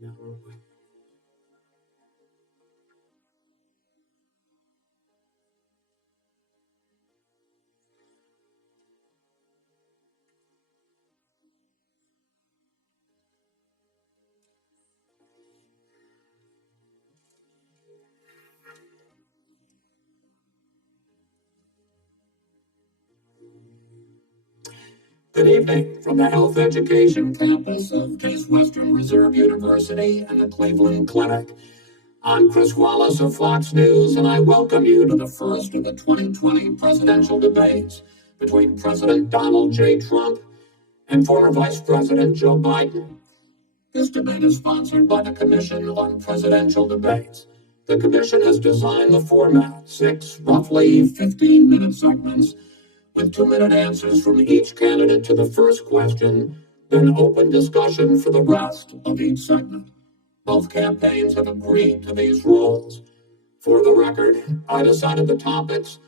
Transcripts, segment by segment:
No. Good evening from the Health Education Campus of Case Western Reserve University and the Cleveland Clinic. I'm Chris Wallace of Fox News, and I welcome you to the first of the 2020 presidential debates between President Donald J. Trump and former Vice President Joe Biden. This debate is sponsored by the Commission on Presidential Debates. The Commission has designed the format, 6 roughly 15-minute segments, with 2-minute answers from each candidate to the first question, then open discussion for the rest of each segment. Both campaigns have agreed to these rules. For the record, I decided the topics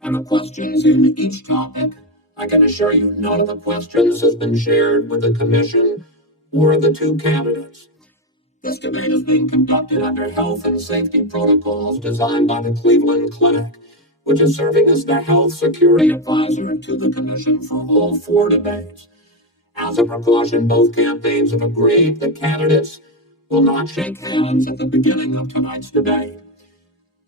and the questions in each topic. I can assure you none of the questions has been shared with the Commission or the 2 candidates. This debate is being conducted under health and safety protocols designed by the Cleveland Clinic, which is serving as the health security advisor to the Commission for all 4 debates. As a precaution, both campaigns have agreed that candidates will not shake hands at the beginning of tonight's debate.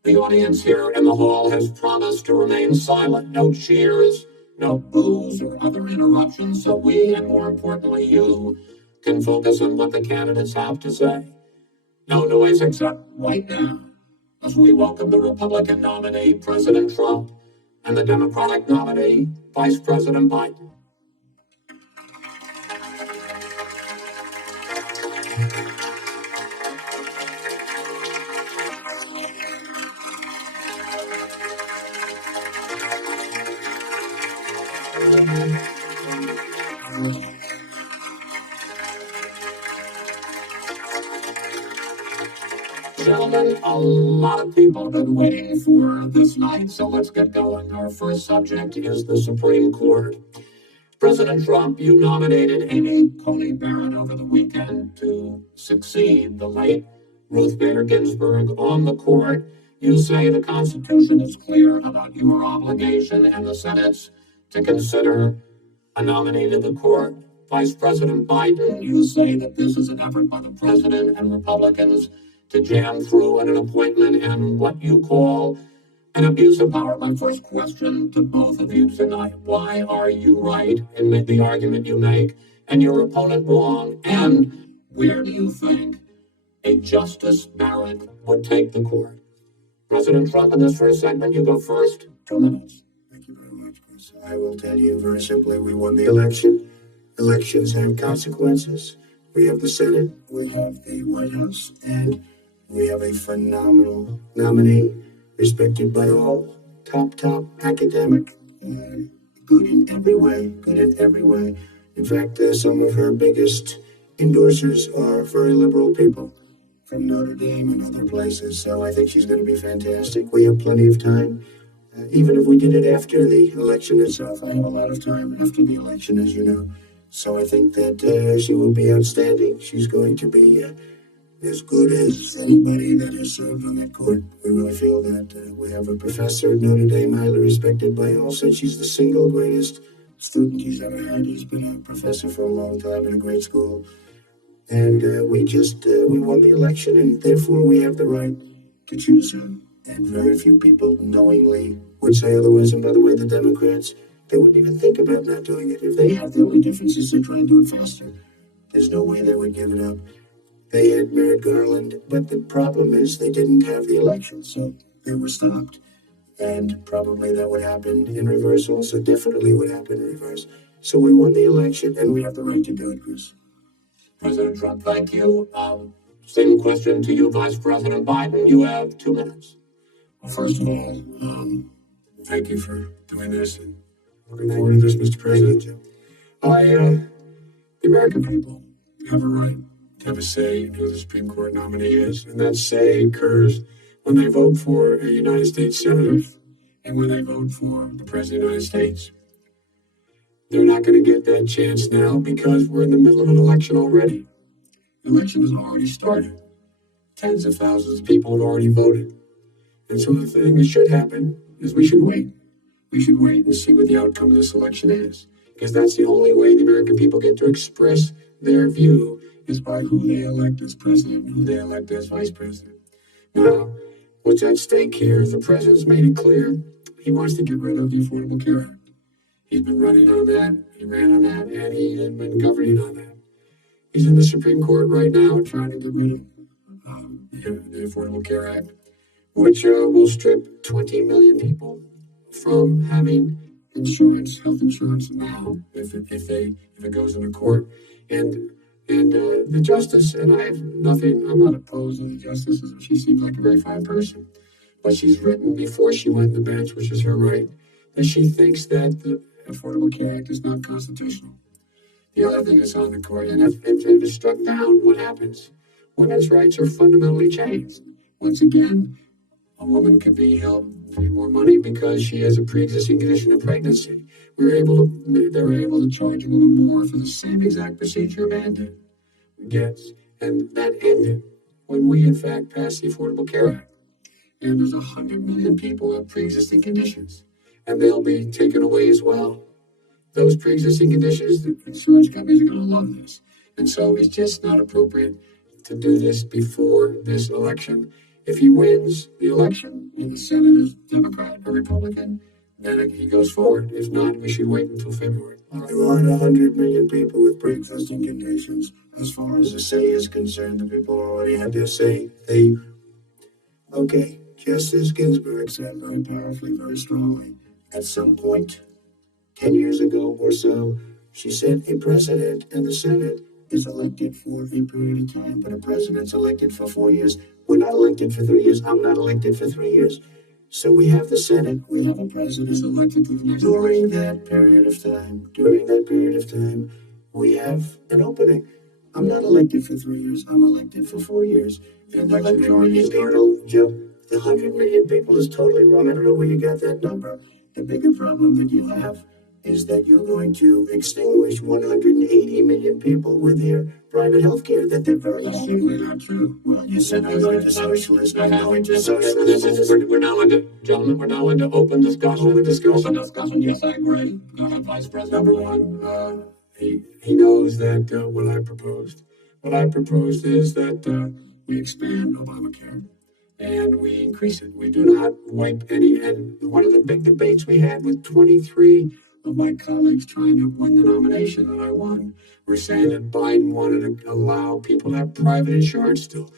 The audience here in the hall has promised to remain silent. No cheers, no boos or other interruptions, so we, and more importantly you, can focus on what the candidates have to say. No noise except right now, as we welcome the Republican nominee, President Trump, and the Democratic nominee, Vice President Biden. Gentlemen, a lot of people have been waiting for this night, so let's get going. Our first subject is the Supreme Court. President Trump, you nominated Amy Coney Barrett over the weekend to succeed the late Ruth Bader Ginsburg on the court. You say the Constitution is clear about your obligation and the Senate's to consider a nominee to the court. Vice President Biden, you say that this is an effort by the president and Republicans to jam through an appointment and what you call an abuse of power. My first question to both of you tonight: why are you right in the argument you make and your opponent wrong? And where do you think a Justice Barrett would take the court? President Trump, in this first segment, you go first. 2 minutes. Thank you very much, Chris. I will tell you very simply, we won the election. Elections have consequences. We have the Senate, we have the White House, and we have a phenomenal nominee, respected by all, top academic, good in every way. In fact, some of her biggest endorsers are very liberal people from Notre Dame and other places, so I think she's going to be fantastic. We have plenty of time, even if we did it after the election itself. I have a lot of time after the election, as you know, so I think that she will be outstanding. She's going to be as good as anybody that has served on that court. We really feel that we have a professor at Notre Dame, highly respected by all, said she's the single greatest student he's ever had. He's been a professor for a long time in a great school. And we won the election, and therefore we have the right to choose her. And very few people knowingly would say otherwise. And by the way, the Democrats, they wouldn't even think about not doing it. If they have the only difference is they try and do it faster. There's no way they would give it up. They had Merrick Garland, but the problem is they didn't have the election, so they were stopped. And probably that would happen in reverse also, definitely would happen in reverse. So we won the election, and we have the right to do it, Chris. President Trump, thank you. Same question to you, Vice President Biden. You have 2 minutes. Well, first of all, thank you for doing this, and looking forward to this, Mr. President. The American people have a right to have a say in who the Supreme Court nominee is, and that say occurs when they vote for a United States Senator and when they vote for the President of the United States. They're not going to get that chance now because we're in the middle of an election already. The election has already started. Tens of thousands of people have already voted. And so the thing that should happen is we should wait. We should wait and see what the outcome of this election is. Because that's the only way the American people get to express their view is by who they elect as president, who they elect as vice president. Now, what's at stake here is the president's made it clear he wants to get rid of the Affordable Care Act. He's been running on that, he ran on that, and he has been governing on that. He's in the Supreme Court right now trying to get rid of the Affordable Care Act, which will strip 20 million people from having insurance, health insurance now, if it goes into court. And the justice, and I'm not opposed to the justice, she seems like a very fine person, but she's written before she went to the bench, which is her right, that she thinks that the Affordable Care Act is not constitutional. The other thing is on the court, and if it is struck down, what happens? Women's rights are fundamentally changed. Once again, a woman could be held pay more money because she has a pre-existing condition of pregnancy. They were able to charge a woman more for the same exact procedure a man gets. And that ended when we, in fact, passed the Affordable Care Act. And there's 100 million people who have pre-existing conditions, and they'll be taken away as well. Those pre-existing conditions, the insurance companies are going to love this. And so it's just not appropriate to do this before this election. If he wins the election and the Senate is Democrat or Republican, then he goes forward. If not, we should wait until February. There are 100 million people with pre-existing conditions. As far as the say is concerned, the people already had their say. Okay, Justice Ginsburg said very powerfully, very strongly, at some point 10 years ago or so, she said a president and the Senate is elected for a period of time, but a president's elected for 4 years. We're not elected for 3 years. I'm not elected for 3 years. So we have the Senate, we have a president elected for the next during that period of time, we have an opening. I'm not elected for 3 years. I'm elected for 4 years. And the 100 million people, the 100 million people is totally wrong. I don't know where you got that number. The bigger problem that you have is that you're going to extinguish 180 million people with their private health care that they're very simply not true. Well, you said I'm going to socialist. I'm going to socialist. We're now into open discussion. Yes, I agree. Vice President number one, he knows that what I proposed is that we expand Obamacare and we increase it. We do not wipe any. And one of the big debates we had with 23 of my colleagues trying to win the nomination that I won were saying that Biden wanted to allow people to have private insurance still.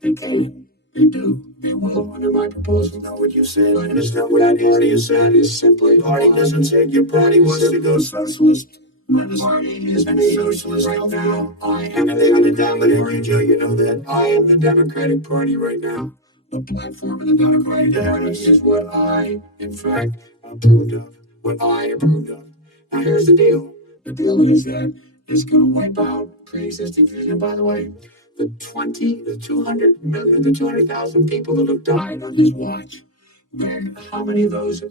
They can. They do. They will under my proposal. Not what you said. And it's not what that is. That is simply. Party doesn't say your party wants to go socialist. My party is a socialist right now. I am the Democratic. You know that. I am the Democratic Party right now. The platform of the Democratic Party is what I, in fact, approved of. What I approved of. Now here's the deal. The deal is that it's going to wipe out pre-existing conditions. And by the way, the 200,000 people that have died on his watch, then how many of those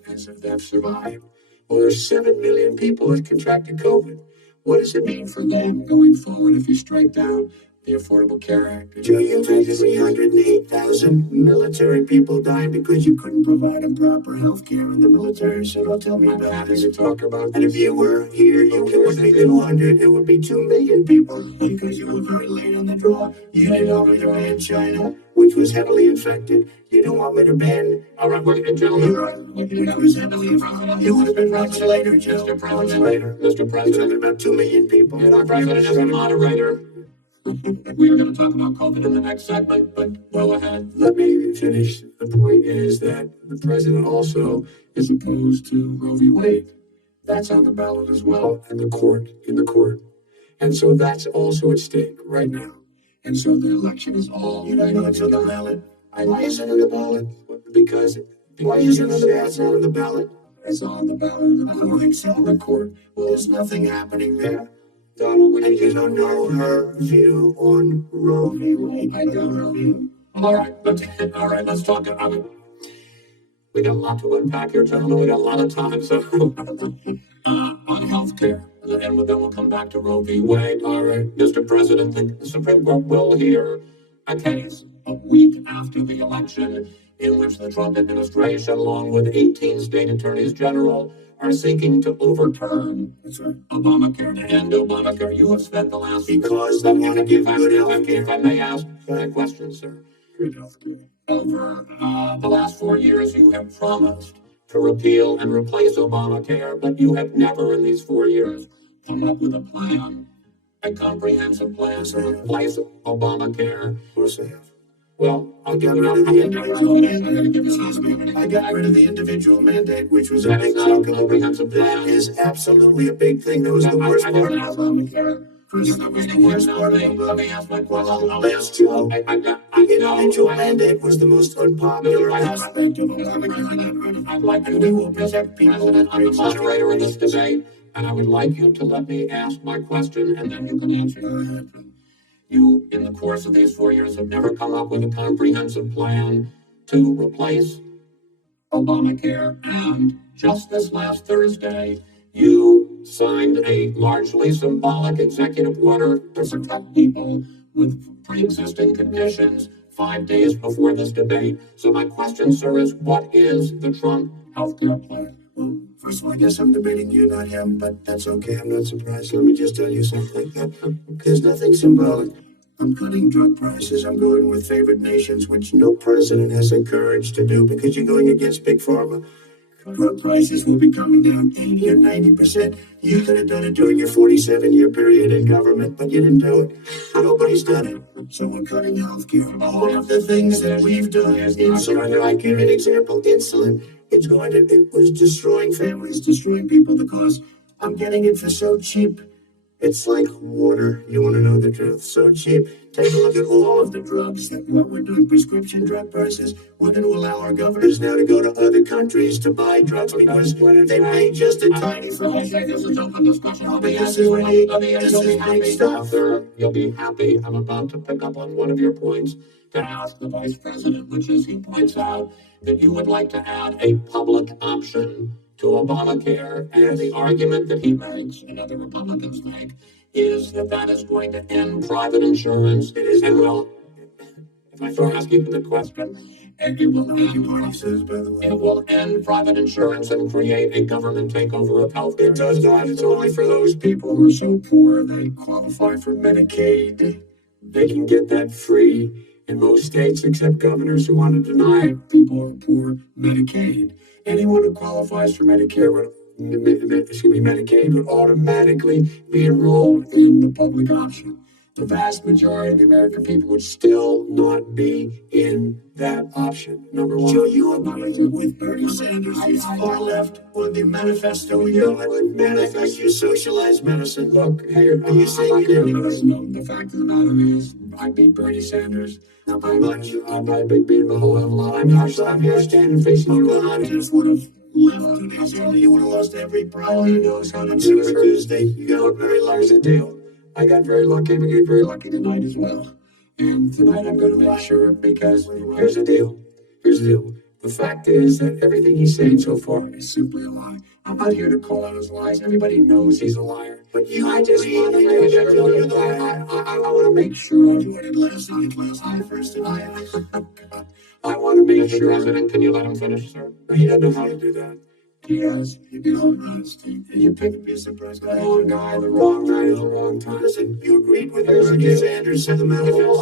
have survived? Well, there's 7 million people that contracted COVID. What does it mean for them going forward if you strike down the Affordable Care Act? Joe, you had 308,000 military people dying because you couldn't provide them proper health care in the military. So don't tell me about this. To talk about and if you were here, it would be 200. It would be 2 million people because you were very late in the draw. You didn't want me to ban China, which was heavily infected. You didn't want me to ban. All right, ladies and gentlemen, which was heavily infected. It would have been much later, Joe. Mr. President, Mr. President, talking about 2 million people. And our president is a moderator. We are going to talk about COVID in the next segment, but go ahead. Let me finish. The point is that the president also is opposed to Roe v. Wade. That's on the ballot as well, and the court. And so that's also at stake right now. And so the election is all. You don't know it's on the ballot. Why is it on the ballot? Because why is it on the ballot? It's on the ballot. I don't think so. The court. Well, there's nothing happening there. Donald, and you don't know her view on Roe v. Wade. I don't know. All right, let's talk. We got a lot to unpack here, gentlemen. We got a lot of time. So, on healthcare, And then we'll come back to Roe v. Wade. All right, Mr. President, the Supreme Court will hear a case a week after the election in which the Trump administration, along with 18 state attorneys general, are seeking to overturn Obamacare, to end Obamacare. You have spent the last... Because they want to give good health care. If I may ask a question, sir. Good health care. Over the last 4 years, you have promised to repeal and replace Obamacare, but you have never in these 4 years come up with a plan, a comprehensive plan to replace Obamacare. Of course I have. Well, I'll give I you got rid of the individual mandate, which was a big thing. That is absolutely a big thing. That was the worst part of Obamacare. That was the worst part of Obamacare. Let me ask my question. I'll ask you. The individual mandate was the most unpopular aspect of Obamacare. I'd like you to, Mr. President, I'm the moderator of this debate, and I would like you to let me ask my question, and then you can answer it. You, in the course of these 4 years, have never come up with a comprehensive plan to replace Obamacare. And just this last Thursday, you signed a largely symbolic executive order to protect people with pre-existing conditions 5 days before this debate. So my question, sir, is what is the Trump healthcare plan? Well, first of all, I guess I'm debating you, not him, but that's okay. I'm not surprised. Let me just tell you something. There's nothing symbolic. I'm cutting drug prices. I'm going with favored nations, which no president has encouraged to do because you're going against big pharma. Drug prices will be coming down 80 or 90%. You could have done it during your 47-year period in government, but you didn't do it. Nobody's done it. So we're cutting healthcare. All of the things that we've done is insulin. I give an example. Insulin. It was destroying families, destroying people because I'm getting it for so cheap. It's like water. You want to know the truth? So cheap. Take a look at all of the drugs that what we're doing, prescription drug prices. We're going to allow our governors now to go to other countries to buy drugs because they pay just a tiny fraction. This is open discussion. This is big stuff. You'll be happy. I'm about to pick up on one of your points to ask the Vice President, which is he points out that you would like to add a public option to Obamacare, and the argument that he makes and other Republicans make is that that is going to end private insurance. It is, and well, if I throw asking the question, and it will end private insurance and create a government takeover of health care. It does not. It's only for those people who are so poor they qualify for Medicaid. They can get that free in most states, except governors who want to deny people who are poor Medicaid. Anyone who qualifies for Medicaid would automatically be enrolled in the public option. The vast majority of the American people would still not be in that option. Number one. So you are going with Bernie Sanders, who's far left, on the manifesto. You would manifest your socialized medicine. Look, here, are you saying you didn't? No, the fact of the matter is, I beat Bernie Sanders. Not by much. I beat him a whole lot. I'm here standing facing you. I just would have left 2 days early. You would have lost every prize. He knows how to do it. Tuesday, you got very lucky to deal. I got very lucky, but you're very lucky tonight as well. And tonight I'm going to make sure because here's the deal. The fact is that everything he's saying so far is simply a lie. I'm not here to call out his lies. Everybody knows he's a liar. But I just want to make sure I want to make sure I joined it last night first tonight. I want to make sure. President, can you let him finish, sir? He doesn't know how to do that. He has. You'd be all honesty. And you picked me a surprise guy. The wrong guy, the wrong night, at the wrong time. Listen, you agreed with Bernie Sanders to the manifesto.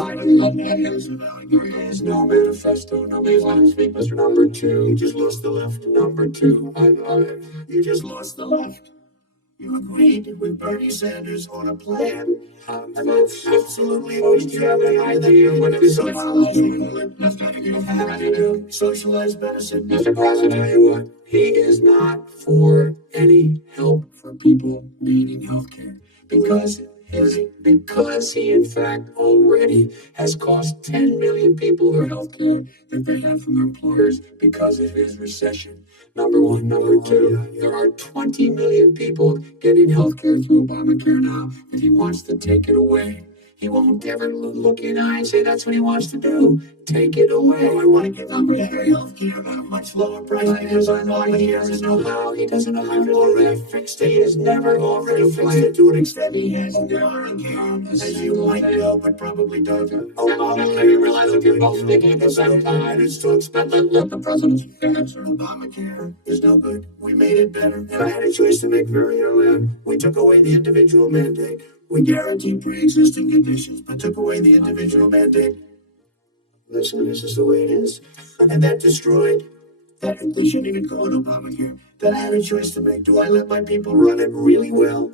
There is no manifesto. Nobody's letting him speak, Mr. Number Two. You just lost the left. Number two. You just lost the left. You agreed with Bernie Sanders on a plan. And that's absolutely what you have an idea. What it is socialized medicine. Mr. President, I'll tell you what, he is not for any help for people needing health care because he in fact already has cost 10 million people their health care that they have from their employers because of his recession. Number one. Number two, there are 20 million people getting health care through Obamacare now, and he wants to take it away. He won't ever look you in the eye and say that's what he wants to do. Take it away. I want to give them better health care at a much lower price because I know he doesn't know how. He doesn't know how to do it. Fixed it. He has never already fixed it to an extent he has never again. As you might know, but probably don't. You realize if you're both speaking at the same time, it's too expensive. Let the president's answer. Obamacare is no good. We made it better, and I had a choice to make very early on. We took away the individual mandate. We guaranteed pre-existing conditions, but took away the individual mandate. Listen, this is the way it is. And that destroyed that. They shouldn't even call it Obamacare. Then I had a choice to make. Do I let my people run it really well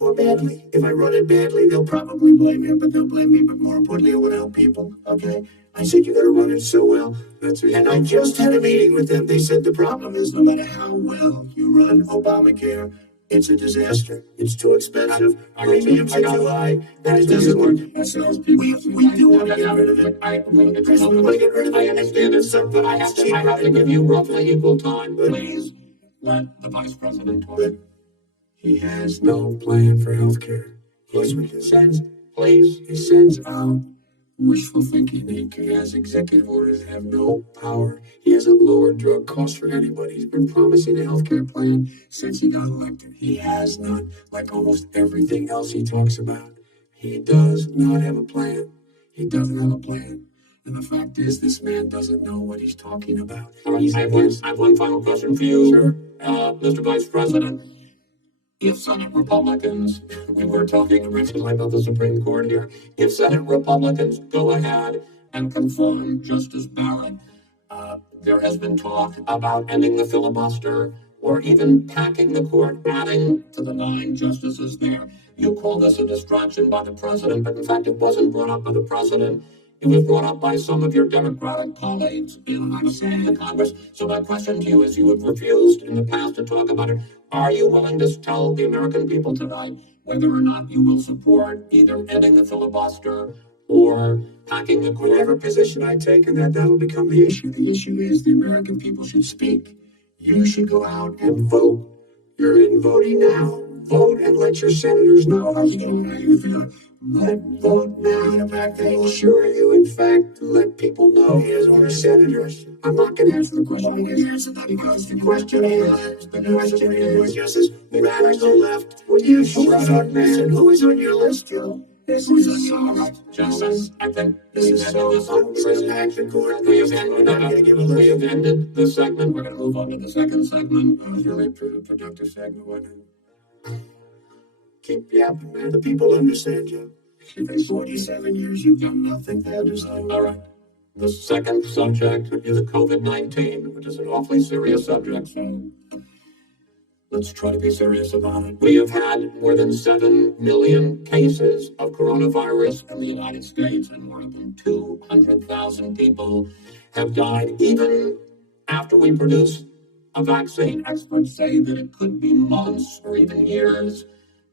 or badly? If I run it badly, they'll probably blame him, but they'll blame me. But more importantly, I want to help people, okay? I said, you got to run it so well. And I just had a meeting with them. They said the problem is no matter how well you run Obamacare, it's a disaster. It's too expensive. Premiums are too high. And it doesn't work. We do want to get rid of it. I understand it, sir, but I have to give you roughly equal time. Please let the vice president talk. He has no plan for health care. He sends out wishful thinking. He has executive orders that have no power. He hasn't lowered drug costs for anybody. He's been promising a healthcare plan since he got elected. He has none, like almost everything else he talks about. He does not have a plan. He doesn't have a plan. And the fact is, this man doesn't know what he's talking about. All right, I have one final question for you, sir. Mr. Vice President. If Senate Republicans, we were talking originally about the Supreme Court here, if Senate Republicans go ahead and confirm Justice Barrett, there has been talk about ending the filibuster or even packing the court, adding to the 9 justices there. You call this a distraction by the president, but in fact it wasn't brought up by the president. It was brought up by some of your Democratic colleagues in the Congress. So my question to you is, you have refused in the past to talk about it. Are you willing to tell the American people tonight whether or not you will support either ending the filibuster or packing the court? Whatever position I take, and that'll become the issue. The issue is the American people should speak. You should go out and vote. You're in voting now. Vote and let your senators know how you feel. Vote now. Make sure you, in fact, let people know your senators. I'm not going to answer the question. I'm going to answer that because the question is, Justice, who matters the left? When you shoot that man, who is on your list, Joe? Who's on your list? Justice, I think This is so unprecedented. we have ended this segment. We're going to move on to the second segment. It was really a productive segment, wasn't it? Keep yapping, man. The people understand you. You've been 47 years, you've done nothing. They understand. All right. The second subject is COVID-19, which is an awfully serious subject, so let's try to be serious about it. We have had more than 7 million cases of coronavirus in the United States, and more than 200,000 people have died. Even after we produce a vaccine, experts say that it could be months or even years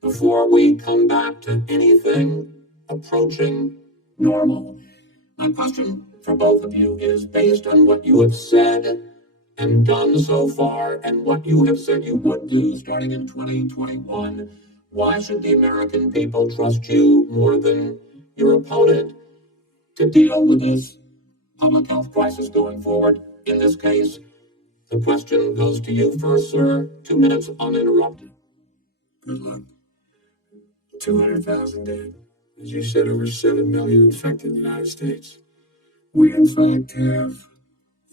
before we come back to anything approaching normal. My question for both of you is, based on what you have said and done so far and what you have said you would do starting in 2021, why should the American people trust you more than your opponent to deal with this public health crisis going forward? In this case, the question goes to you first, sir. 2 minutes uninterrupted. Good luck. 200,000 dead. As you said, over 7 million infected in the United States. We, in fact, have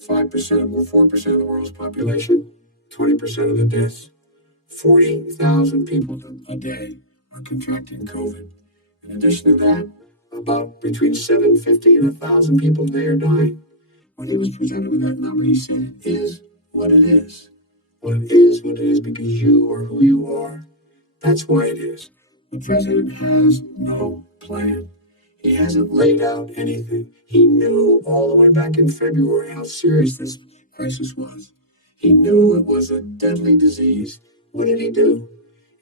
5% or 4% of the world's population, 20% of the deaths. 40,000 people a day are contracting COVID. In addition to that, about between 750 and 1,000 people a day are dying. When he was presented with that number, he said, it is what it is. Well, it is what it is because you are who you are. That's why it is. The president has no plan. He hasn't laid out anything. He knew all the way back in February how serious this crisis was. He knew it was a deadly disease. What did he do?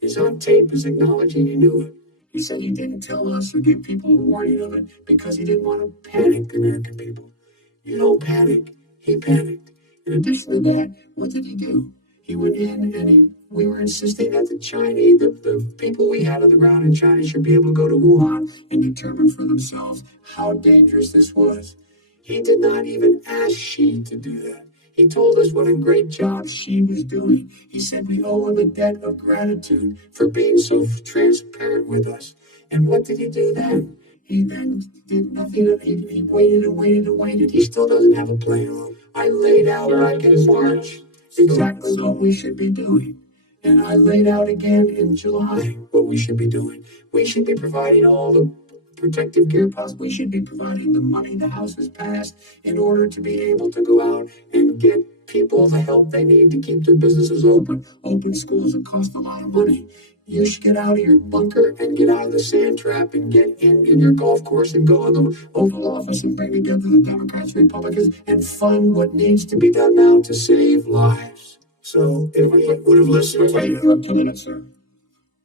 He's on tape, he's acknowledging he knew it. He said he didn't tell us or give people a warning of it because he didn't want to panic the American people. You don't panic. He panicked. In addition to that, what did he do? he went in and we were insisting that the people we had on the ground in China should be able to go to Wuhan and determine for themselves how dangerous this was. He did not even ask Xi to do that. He told us what a great job Xi was doing. He said we owe him a debt of gratitude for being so transparent with us. And what did he do then? He then did nothing. He waited and waited and waited. He still doesn't have a plan. I laid out back in March exactly what we should be doing. And I laid out again in July what we should be doing. We should be providing all the protective gear possible. We should be providing the money the House has passed in order to be able to go out and get people the help they need to keep their businesses open. Open schools that cost a lot of money. You should get out of your bunker and get out of the sand trap and get in your golf course and go in the Oval Office and bring together the Democrats and Republicans and fund what needs to be done now to save lives. So if we would have listened to you,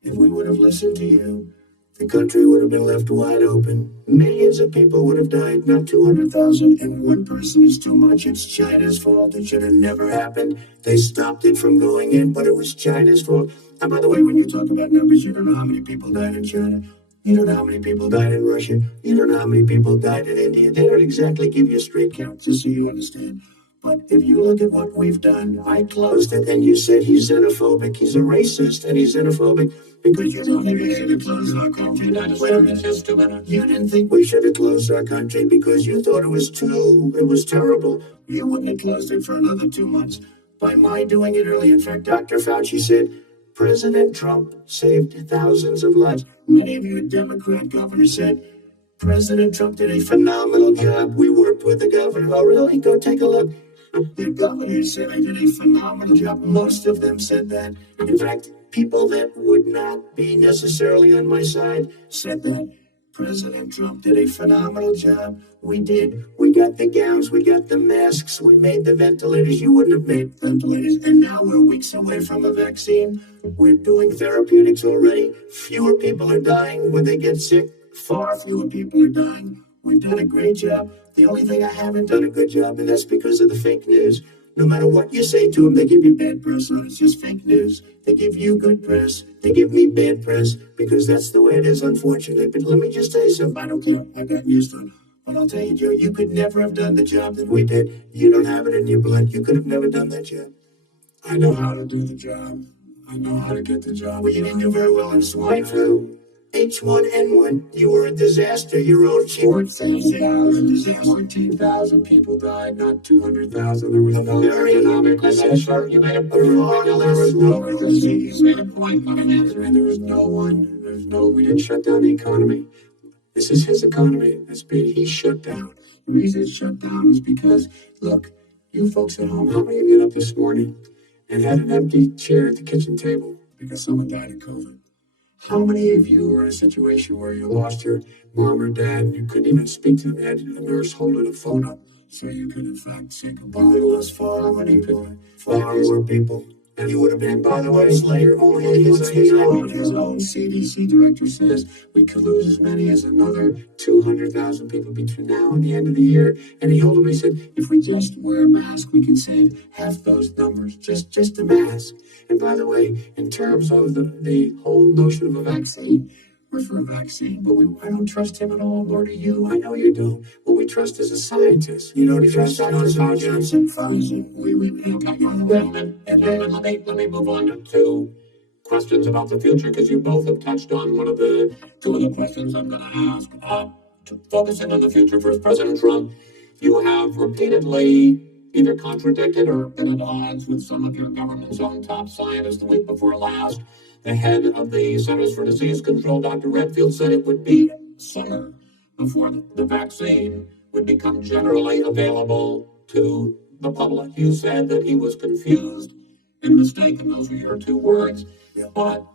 if we would have listened to you, the country would have been left wide open. Millions of people would have died, not 200,000. And one person is too much. It's China's fault. It should have never happened. They stopped it from going in, but it was China's fault. And by the way, when you talk about numbers, you don't know how many people died in China. You don't know how many people died in Russia. You don't know how many people died in India. They don't exactly give you a straight count, just so you understand. But if you look at what we've done, I closed it, and you said he's xenophobic, he's a racist, and he's xenophobic because you don't think we should have closed our country. You didn't think we should have closed our country because you thought it was terrible. You wouldn't have closed it for another 2 months. By my doing it early, in fact, Dr. Fauci said, President Trump saved thousands of lives. Many of you Democrat governors said, President Trump did a phenomenal job. We worked with the governor. Oh, really? Go take a look. The governors said I did a phenomenal job. Most of them said that. In fact, people that would not be necessarily on my side said that. President Trump did a phenomenal job. We did. We got the gowns. We got the masks. We made the ventilators. You wouldn't have made ventilators. And now we're weeks away from a vaccine. We're doing therapeutics already. Fewer people are dying when they get sick. Far fewer people are dying. We've done a great job. The only thing I haven't done a good job, and that's because of the fake news. No matter what you say to them, they give you bad press on it. It's just fake news. They give you good press. They give me bad press because that's the way it is, unfortunately. But let me just tell you something. I don't care. I got news for it. But I'll tell you, Joe, you could never have done the job that we did. You don't have it in your blood. You could have never done that job. I know how to do the job. I know how to get the job. Well, you didn't do very well in swine flu. H1N1, you were a disaster. Your own chief. 14,000 people died, not 200,000. There was no economic recession. You made a point. You made a point on an answer, and there was no one. We didn't shut down the economy. This is his economy. He shut down. The reason it's shut down is because, look, you folks at home, how many of you got up this morning and had an empty chair at the kitchen table because someone died of COVID? How many of you were in a situation where you lost your mom or dad and you couldn't even speak to them? You had a nurse holding a phone up so you could, in fact, say goodbye. You lost far more people. And you would have been, by the way, Slayer, only his own CDC director says we could lose as many as another 200,000 people between now and the end of the year. And he ultimately said, if we just wear a mask, we can save half those numbers, just a mask. And by the way, in terms of the whole notion of a vaccine, we're for a vaccine, but I don't trust him at all, nor do you. I know you don't. What we trust is a scientist. You don't trust Johnson, Pfizer. And let me move on to two questions about the future, because you both have touched on two of the questions I'm going to ask. Focusing on the future, first, President Trump, you have repeatedly either contradicted or been at odds with some of your government's own top scientists. The week before last, the head of the Centers for Disease Control, Dr. Redfield, said it would be summer before the vaccine would become generally available to the public. You said that he was confused and mistaken. Those were your two words. Yeah. But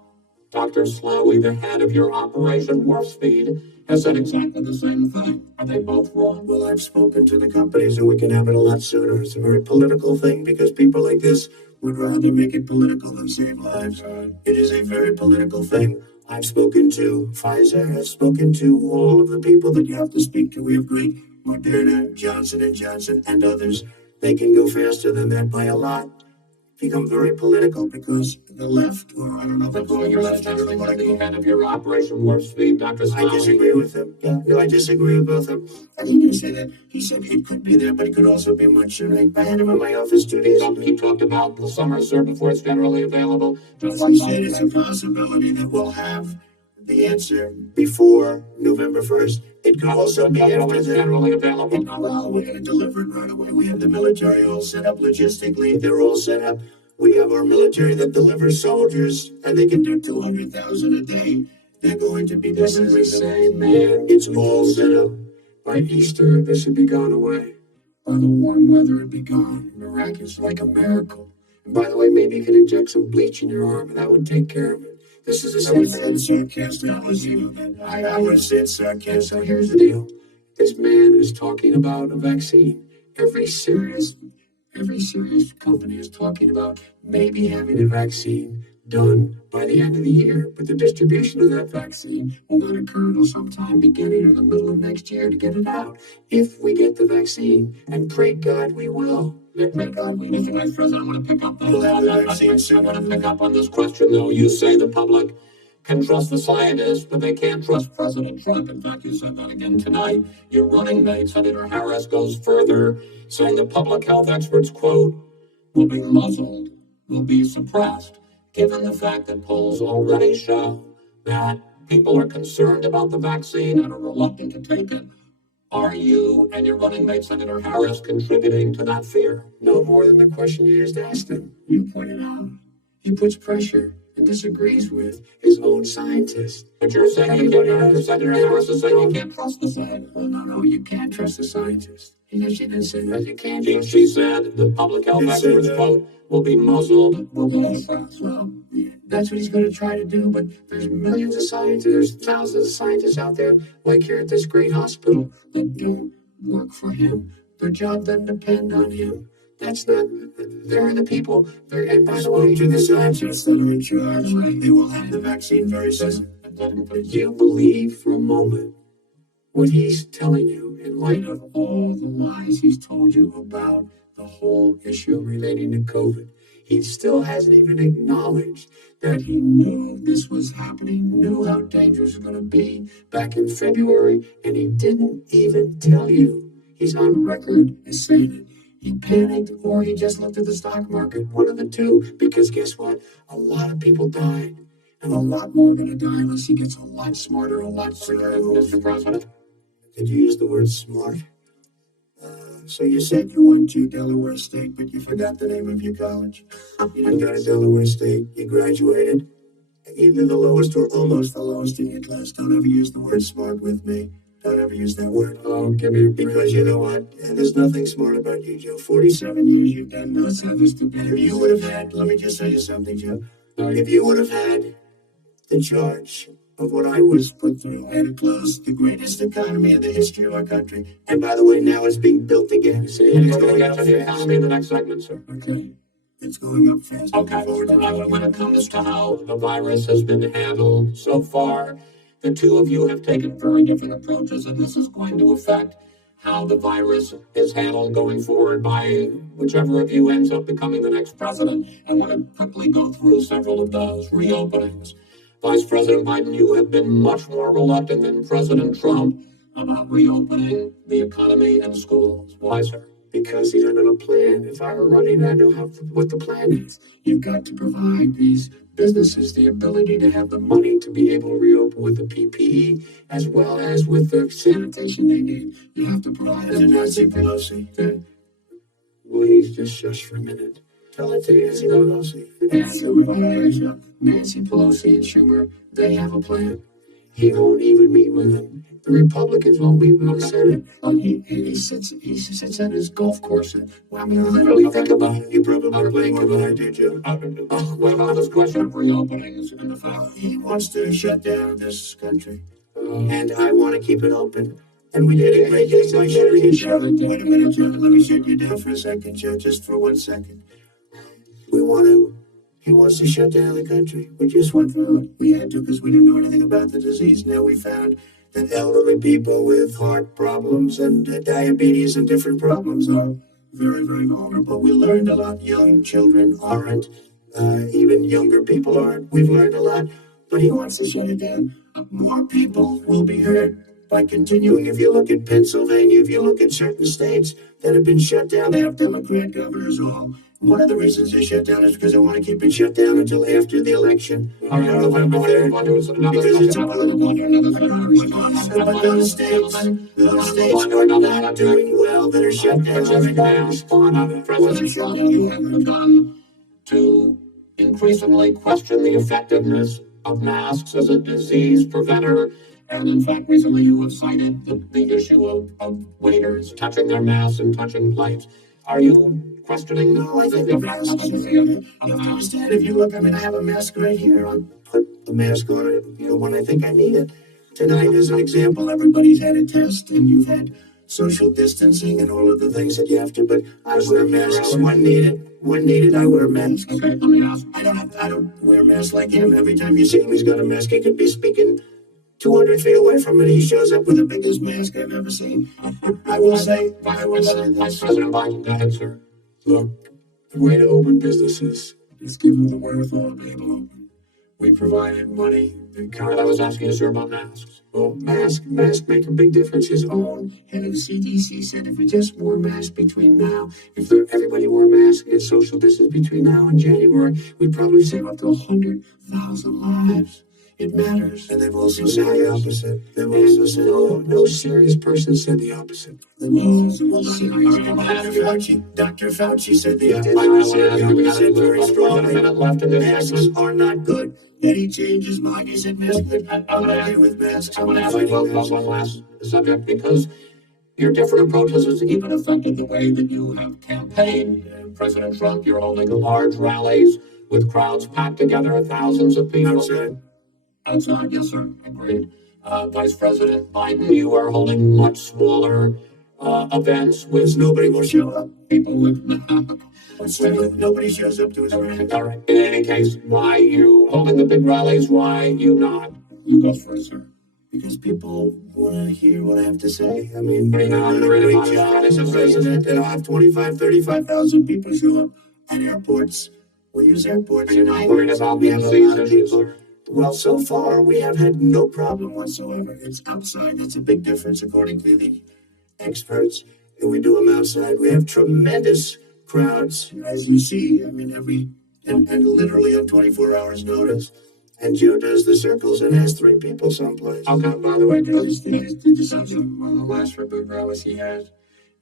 Dr. Slowey, the head of your Operation Warp Speed, has said exactly the same thing. Are they both wrong? Well, I've spoken to the companies and we can have it a lot sooner. It's a very political thing because people like this would rather make it political than save lives. It is a very political thing. I've spoken to Pfizer. I've spoken to all of the people that you have to speak to. We have great Moderna, Johnson & Johnson, and others. They can go faster than that by a lot. become very political because the left, or I don't know if I'm calling it left, Generally, when the head of your Operation Warp Speed, Dr. I Smiley. disagree with him. Yeah, no, I disagree with both of them. I think he said it could be there, but it could also be much sooner. I had him in my office 2 days ago. He talked about the summer, sir, before it's generally available. He said it's a possibility that we'll have the answer before November 1st. It could also be after it's that. generally available. Well, we're going to deliver it right away. We have the military all set up logistically. They're all set up. We have our military that delivers soldiers, and they can do 200,000 a day. They're going to be This is the same man. It's all set up. By Easter, this should be gone away. By the warm weather, it'd be gone. Miraculous, like a miracle. And by the way, maybe you could inject some bleach in your arm, and that would take care of it. This is a sarcastic. I would say it's sarcastic. So here's the deal. This man is talking about a vaccine. Every serious company is talking about maybe having a vaccine done by the end of the year, but the distribution of that vaccine will not occur until sometime beginning or the middle of next year to get it out. If we get the vaccine, and pray God we will. Pray God we will. Mr. Vice President, I want to pick up We'll have the vaccine soon. I want to pick up on this question, though. You say the public can trust the scientists, but they can't trust President Trump. In fact, you said that again tonight. Your running mate, Senator Harris, goes further, saying the public health experts, quote, will be muzzled, will be suppressed, given the fact that polls already show that people are concerned about the vaccine and are reluctant to take it. Are you and your running mate, Senator Harris, contributing to that fear? No more than the question you just asked him. You pointed out. He puts pressure and disagrees with his own scientists. But you're saying Senator Harris is saying you can't trust the scientists. Well, no, you can't trust the scientists. She didn't say that. You can't. She said the public health experts, quote, will be muzzled, will be suppressed. Well, that's what he's going to try to do, but there's millions of scientists, there's thousands of scientists out there, like here at this great hospital, that don't work for him. Their job doesn't depend on him. That's not, they're the people. And by the way, to the scientists that are in charge, they will have the vaccine very soon. But you believe for a moment what he's telling you in light of all the lies he's told you about the whole issue relating to COVID. He still hasn't even acknowledged that he knew this was happening, knew how dangerous it was going to be back in February, and he didn't even tell you. He's on record as saying it. He panicked or he just looked at the stock market, one of the two, because guess what? A lot of people died, and a lot more are going to die unless he gets a lot smarter, a lot quicker. Mr. President? Did you use the word smart? So you said you went to Delaware State, but you forgot the name of your college. You didn't go to Delaware State. You graduated either the lowest or almost the lowest in your class. Don't ever use the word smart with me. Don't ever use that word. Oh, give me a break. Because you know what? There's nothing smart about you, Joe. 47 years you've done no service to better. If you would have had, let me just tell you something, Joe. If you would have had the charge of what I was put through, I had to close the greatest economy in the history of our country. And by the way, now it's being built again. See, it's going to get to the economy in the next segment, sir. Okay. It's going up fast. Okay. When it comes to how the virus has been handled so far, the two of you have taken very different approaches, and this is going to affect how the virus is handled going forward by whichever of you ends up becoming the next president. I want to quickly go through several of those reopenings. Vice President Biden, you have been much more reluctant than President Trump about reopening the economy and schools. Why, sir? Because he doesn't have a plan. If I were running, I know what the plan is. You've got to provide these businesses the ability to have the money to be able to reopen with the PPE as well as with the sanitation they need. You have to provide them. Nancy Pelosi. Please just shush for a minute. Tell it to Nancy Pelosi. Nancy Pelosi and Schumer, they have a plan. He won't even meet with them. The Republicans won't meet with the Senate. He sits at his golf course. Well, I mean, literally think about it. You probably playing more than I do, Joe. What about this question of reopenings in the fact? He wants to shut down this country. And I want to keep it open. And we did a great thing by shutting it down. Wait a minute, Joe. Let me shut you down for a second, Joe, just for 1 second. He wants to shut down the country. We just went through it. We had to because we didn't know anything about the disease. Now we found that elderly people with heart problems and diabetes and different problems are very, very vulnerable. We learned a lot. Young children aren't. Even younger people aren't. We've learned a lot. But he wants to shut it down. More people will be hurt by continuing. If you look at Pennsylvania, if you look at certain states that have been shut down, they have Democrat governors all. One of the reasons they shut down is because they want to keep it shut down until after the election. All right, November 3rd, Because it's a political but those states are not doing well that are shut down right now. President Trump, you have begun to increasingly question the effectiveness of masks as a disease preventer. And in fact, recently you have cited the issue of waiters touching their masks and touching plates. Are you questioning? No, I think the mask. You have to understand, if you look, I mean, I have a mask right here. I put the mask on it, when I think I need it. Tonight, as an example, everybody's had a test, and you've had social distancing and all of the things that you have to. But I wear masks when needed. When needed, I wear masks. Okay, let me ask. I don't wear masks like him. Every time you see him, he's got a mask. He could be speaking 200 feet away from it. He shows up with the biggest mask I've ever seen. I will say, Vice President Biden, go ahead, sir. Look, the way to open businesses is give them the wherewithal to be able to open. We provided money. I was asking you, sir, about masks. Well, masks make a big difference. His own head of the CDC said if we just wore masks between now, if everybody wore masks and social distance between now and January, we'd probably save up to 100,000 lives. It matters. and they've also said the opposite. They've also said, No serious person said the opposite. Dr. Fauci said the We opposite. got He said very a strongly, minute left in this masks segment. are not good. And he changed his mind. He said, masks, I'm okay with masks. I want to ask you about one last subject, because your different approaches has even affected the way that you have campaigned. President Trump, you're holding large rallies with crowds packed together, thousands of people. Outside, yes, sir. Agreed. Vice President Biden, you are holding much smaller events with Nobody will show up. people with. Nobody shows up to his rally. All right. In any case, why you holding the big rallies? Why you not? You go first, sir. Because people want to hear what I have to say. I mean, But you're not I'm a worried great about job it. as a president. They'll have 35,000 people show up at airports. We use airports. You're not worried about We have a these lot of issues? people. Well, so far, we have had no problem whatsoever. It's outside. That's a big difference, according to the experts. And we do them outside. We have tremendous crowds, as you see. I mean, and literally on 24 hours notice. And Joe does the circles and has 3 people someplace. Okay, by the way, Did you see one of the last big rallies he had?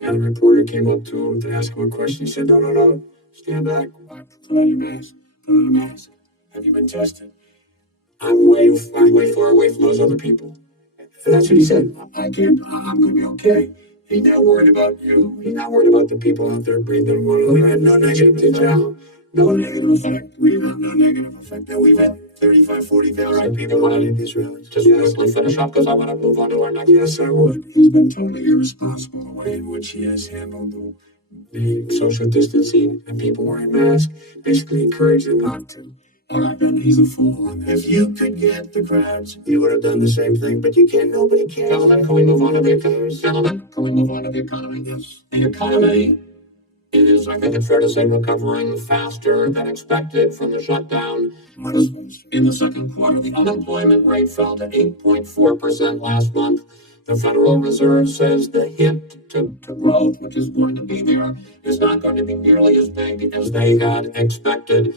And a reporter came up to him to ask him a question. He said, no, stand back, put on your mask, put on a mask. Have you been tested? I'm way far away from those other people. And that's what he said. I'm going to be okay. He's not worried about you. He's not worried about the people out there breathing one We another. have no negative effect. No negative effect. We have no negative effect. And we've had 40,000 people at these rallies. just quickly finish up because I want to move on to our next. Yes, I would. He's been totally irresponsible the way in which he has handled the social distancing and people wearing masks. Basically encouraged them not to. And he's a fool on this. If you could get the crowds, you would have done the same thing, but you can't. Nobody cares. Gentlemen, can we move on to the economy? Gentlemen, can we move on to the economy? Yes. The economy is, I think it's fair to say, recovering faster than expected from the shutdown. In the second quarter, the unemployment rate fell to 8.4% last month. The Federal Reserve says the hit to growth, which is going to be there, is not going to be nearly as big as they had expected.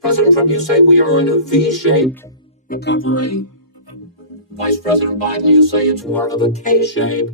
President Trump, you say we are in a V-shaped recovery. Vice President Biden, you say it's more of a K-shape.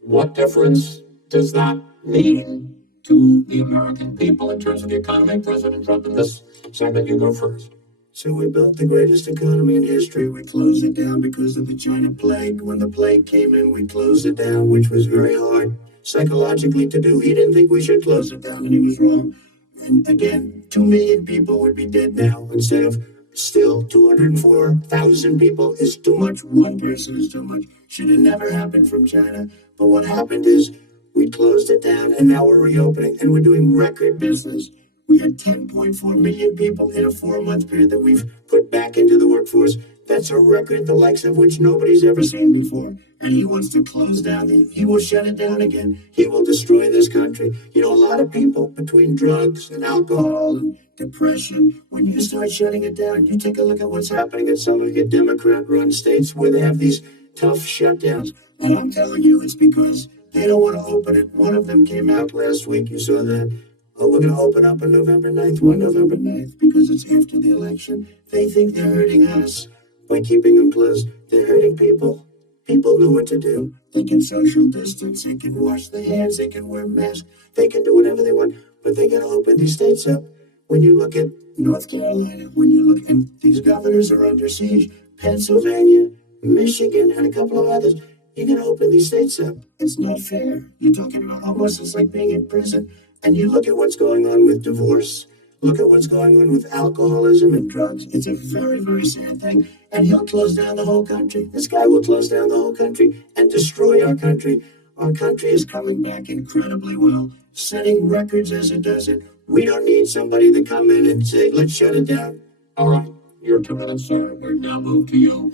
What difference does that mean to the American people in terms of the economy? President Trump, in this segment, you go first. So we built the greatest economy in history. We closed it down because of the China plague. When the plague came in, we closed it down, which was very hard psychologically to do. He didn't think we should close it down, and he was wrong. And again, 2 million people would be dead now instead of still 204,000 people is too much. 1 person is too much. Should have never happened from China. But what happened is we closed it down, and now we're reopening, and we're doing record business. We had 10.4 million people in a 4-month period that we've put back into the workforce. That's a record the likes of which nobody's ever seen before. And he wants to close down he will shut it down again. He will destroy this country. You know, a lot of people, between drugs and alcohol and depression, when you start shutting it down, you take a look at what's happening in some of your Democrat-run states where they have these tough shutdowns. And I'm telling you, it's because they don't want to open it. One of them came out last week. You saw that? Oh, we're going to open up on November 9th. Why November 9th? Because it's after the election. They think they're hurting us by keeping them closed. They're hurting people. People know what to do. They can social distance. They can wash their hands. They can wear masks. They can do whatever they want. But they got to open these states up. When you look at North Carolina, when you look, and these governors are under siege, Pennsylvania, Michigan, and a couple of others, you got to open these states up. It's not fair. You're talking about almost it's like being in prison. And you look at what's going on with divorce. Look at what's going on with alcoholism and drugs. It's a very, very sad thing. And he'll close down the whole country. This guy will close down the whole country and destroy our country. Our country is coming back incredibly well, setting records as it does it. We don't need somebody to come in and say, let's shut it down. All right, your 2 minutes, sir. We're now moved to you.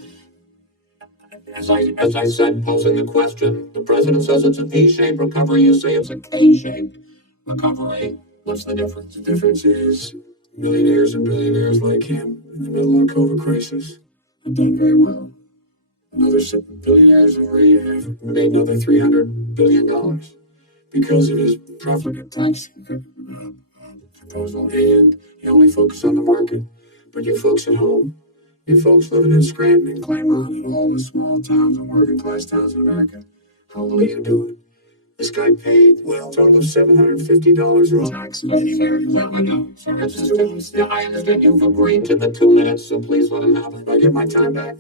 As I said, posing the question, the president says it's a V-shaped recovery. You say it's a K-shaped recovery. What's the difference? The difference is millionaires and billionaires like him in the middle of the COVID crisis have done very well. Another billionaires have made another $300 billion because of his profligate tax proposal, and he only focused on the market. But you folks at home, you folks living in Scranton and Claremont and all the small towns and working class towns in America, how will you do it? This guy paid, a total of $750 in taxes. Well, I know. Sorry, I understand you've agreed to the 2 minutes, so please let him have it. I get my time back.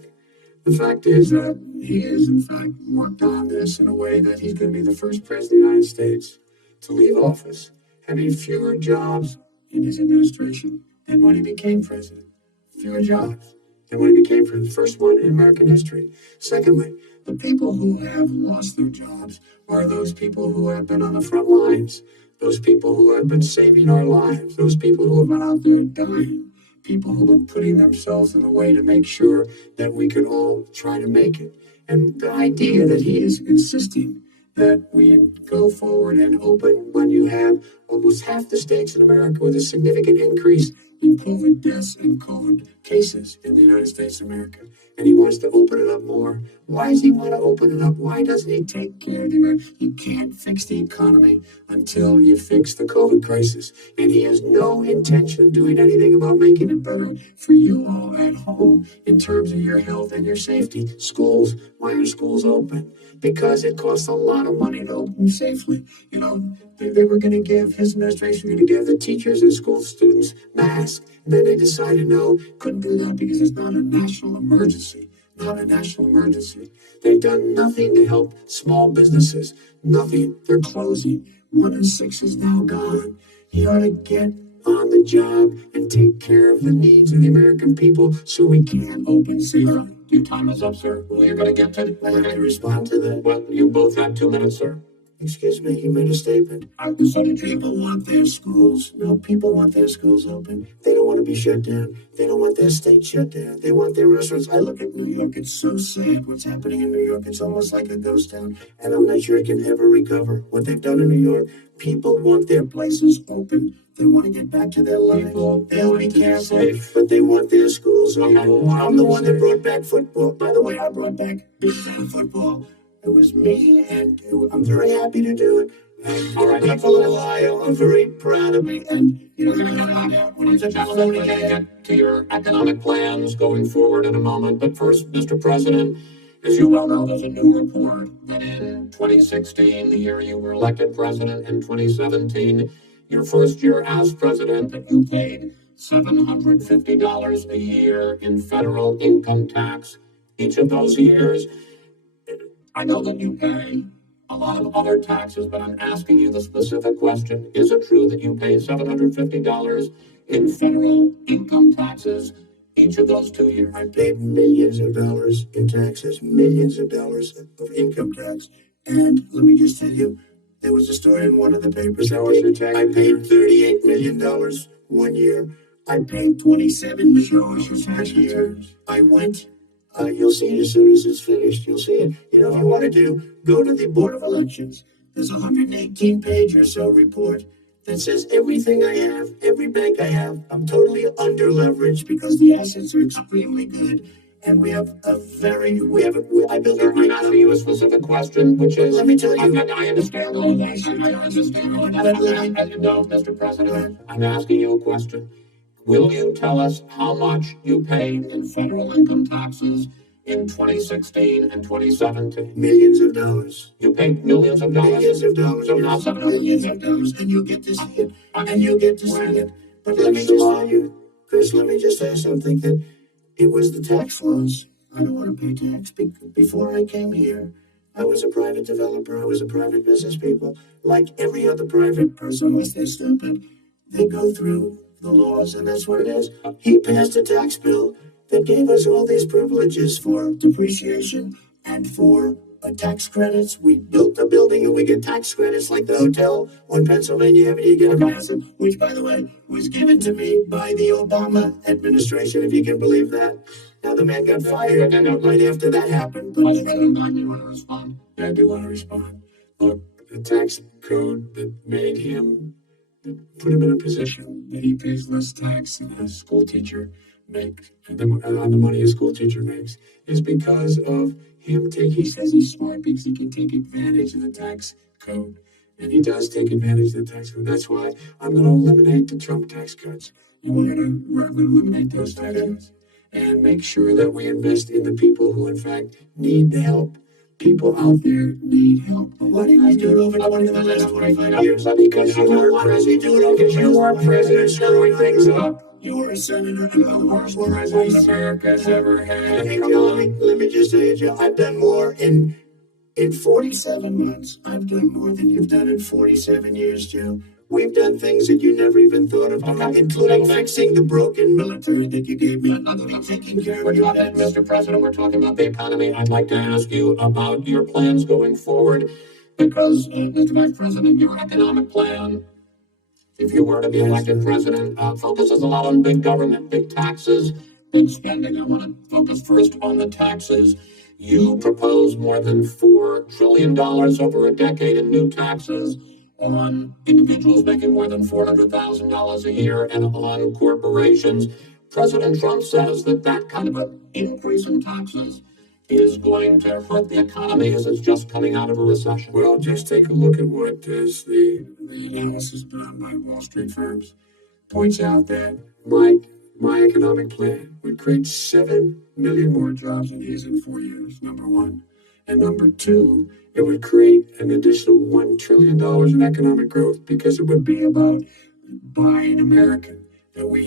The fact is that he has, in fact, worked on this in a way that he's going to be the first president of the United States to leave office having fewer jobs in his administration than when he became president. Fewer jobs than when he became the first one in American history. Secondly, the people who have lost their jobs are those people who have been on the front lines, those people who have been saving our lives, those people who have been out there dying, people who have been putting themselves in a way to make sure that we could all try to make it. And the idea that he is insisting that we go forward and open when you have almost half the states in America with a significant increase in COVID deaths and COVID cases in the United States of America. And he wants to open it up more. Why does he want to open it up? Why doesn't he take care of the America? You can't fix the economy until you fix the COVID crisis. And he has no intention of doing anything about making it better for you all at home in terms of your health and your safety. Schools, why are schools open? Because it costs a lot of money to open safely. You know, they were going to give, his administration going to give the teachers and school students masks. And then they decided, no, couldn't do that because it's not a national emergency. Not a national emergency. They've done nothing to help small businesses. Nothing. They're closing. 1 in 6 is now gone. He ought to get on the job and take care of the needs of the American people so we can open safely. Your time is up, sir. Well, you're going to get to... I have to respond to that. Well, you both have 2 minutes, sir. Excuse me, you made a statement. People want their schools. No, people want their schools open. They don't want to be shut down. They don't want their state shut down. They want their restaurants. I look at New York. It's so sad what's happening in New York. It's almost like a ghost town. And I'm not sure it can ever recover what they've done in New York. People want their places open. They want to get back to their lives. They'll be careful, but they want their schools open. I'm the one that brought back football. By the way, I brought back big fan football. It was me, and I'm very happy to do it. All right, People in Ohio are very proud of me, and Ladies and gentlemen, we're going to get to your economic plans going forward in a moment. But first, Mr. President, as you well know, there's a new report that in 2016, the year you were elected president, in 2017, your first year as president, that you paid $750 a year in federal income tax each of those years. I know that you pay a lot of other taxes, but I'm asking you the specific question. Is it true that you pay $750 in federal income taxes each of those 2 years? I paid millions of dollars in taxes, millions of dollars of income tax. And let me just tell you, there was a story in one of the papers. I paid $38 million 1 year. I paid $27 million last year. I went You'll see it as soon as it's finished. You'll see it. You know, if you want to go to the Board of Elections. There's a 118-page or so report that says everything I have, every bank I have, I'm totally under leveraged because the assets are extremely good. And we have I built I'm asking you a specific question, which is, let me tell you. I understand all that. I understand all that. As you know, Mr. President, I'm asking you a question. Will you tell us how much you paid in federal income taxes in 2016 and 2017? Millions of dollars. You paid millions of dollars. Millions of dollars. So not millions of dollars, and you get to see it. And you get to see it. But let me just tell you, Chris, let me just say something that it was the tax laws. I don't want to pay tax. Before I came here, I was a private developer. I was a private business people. Like every other private person, unless they're stupid, they go through the laws, and that's what it is. He passed a tax bill that gave us all these privileges for depreciation and for tax credits. We built a building and we get tax credits like the hotel on Pennsylvania Avenue. You get a massive, which, by the way, was given to me by the Obama administration, if you can believe that. Now, the man got fired right after that happened. But I do want to respond. I do want to respond. Look, the tax code that made him, that put him in a position that he pays less tax than a school teacher makes, on the money a school teacher makes, is because of him. He says he's smart because he can take advantage of the tax code. And he does take advantage of the tax code. That's why I'm going to eliminate the Trump tax cuts. And I'm going to eliminate those tax cuts and make sure that we invest in the people who, in fact, need the help. People out there need help. Why didn't you do it over the last 25 years? Because you were president. Because you were president screwing things up. You were a senator and the worst president America's ever had. Hey, Joe, let me just say, Joe, I've done more in 47 months. I've done more than you've done in 47 years, Joe. We've done things that you never even thought of, including fixing the broken military that you gave me. Taking care of your debts. Mr. President, we're talking about the economy. I'd like to ask you about your plans going forward, because, Mr. Vice President, your economic plan, if you were to be elected president, focuses a lot on big government, big taxes, big spending. I want to focus first on the taxes. You propose more than $4 trillion over a decade in new taxes on individuals making more than $400,000 a year and on corporations. President Trump says that kind of an increase in taxes is going to hurt the economy as it's just coming out of a recession. Well, just take a look at what the analysis done by Wall Street firms points out that my economic plan would create 7 million more jobs in his in 4 years, number one. And number two, it would create an additional $1 trillion in economic growth because it would be about buying American. And we're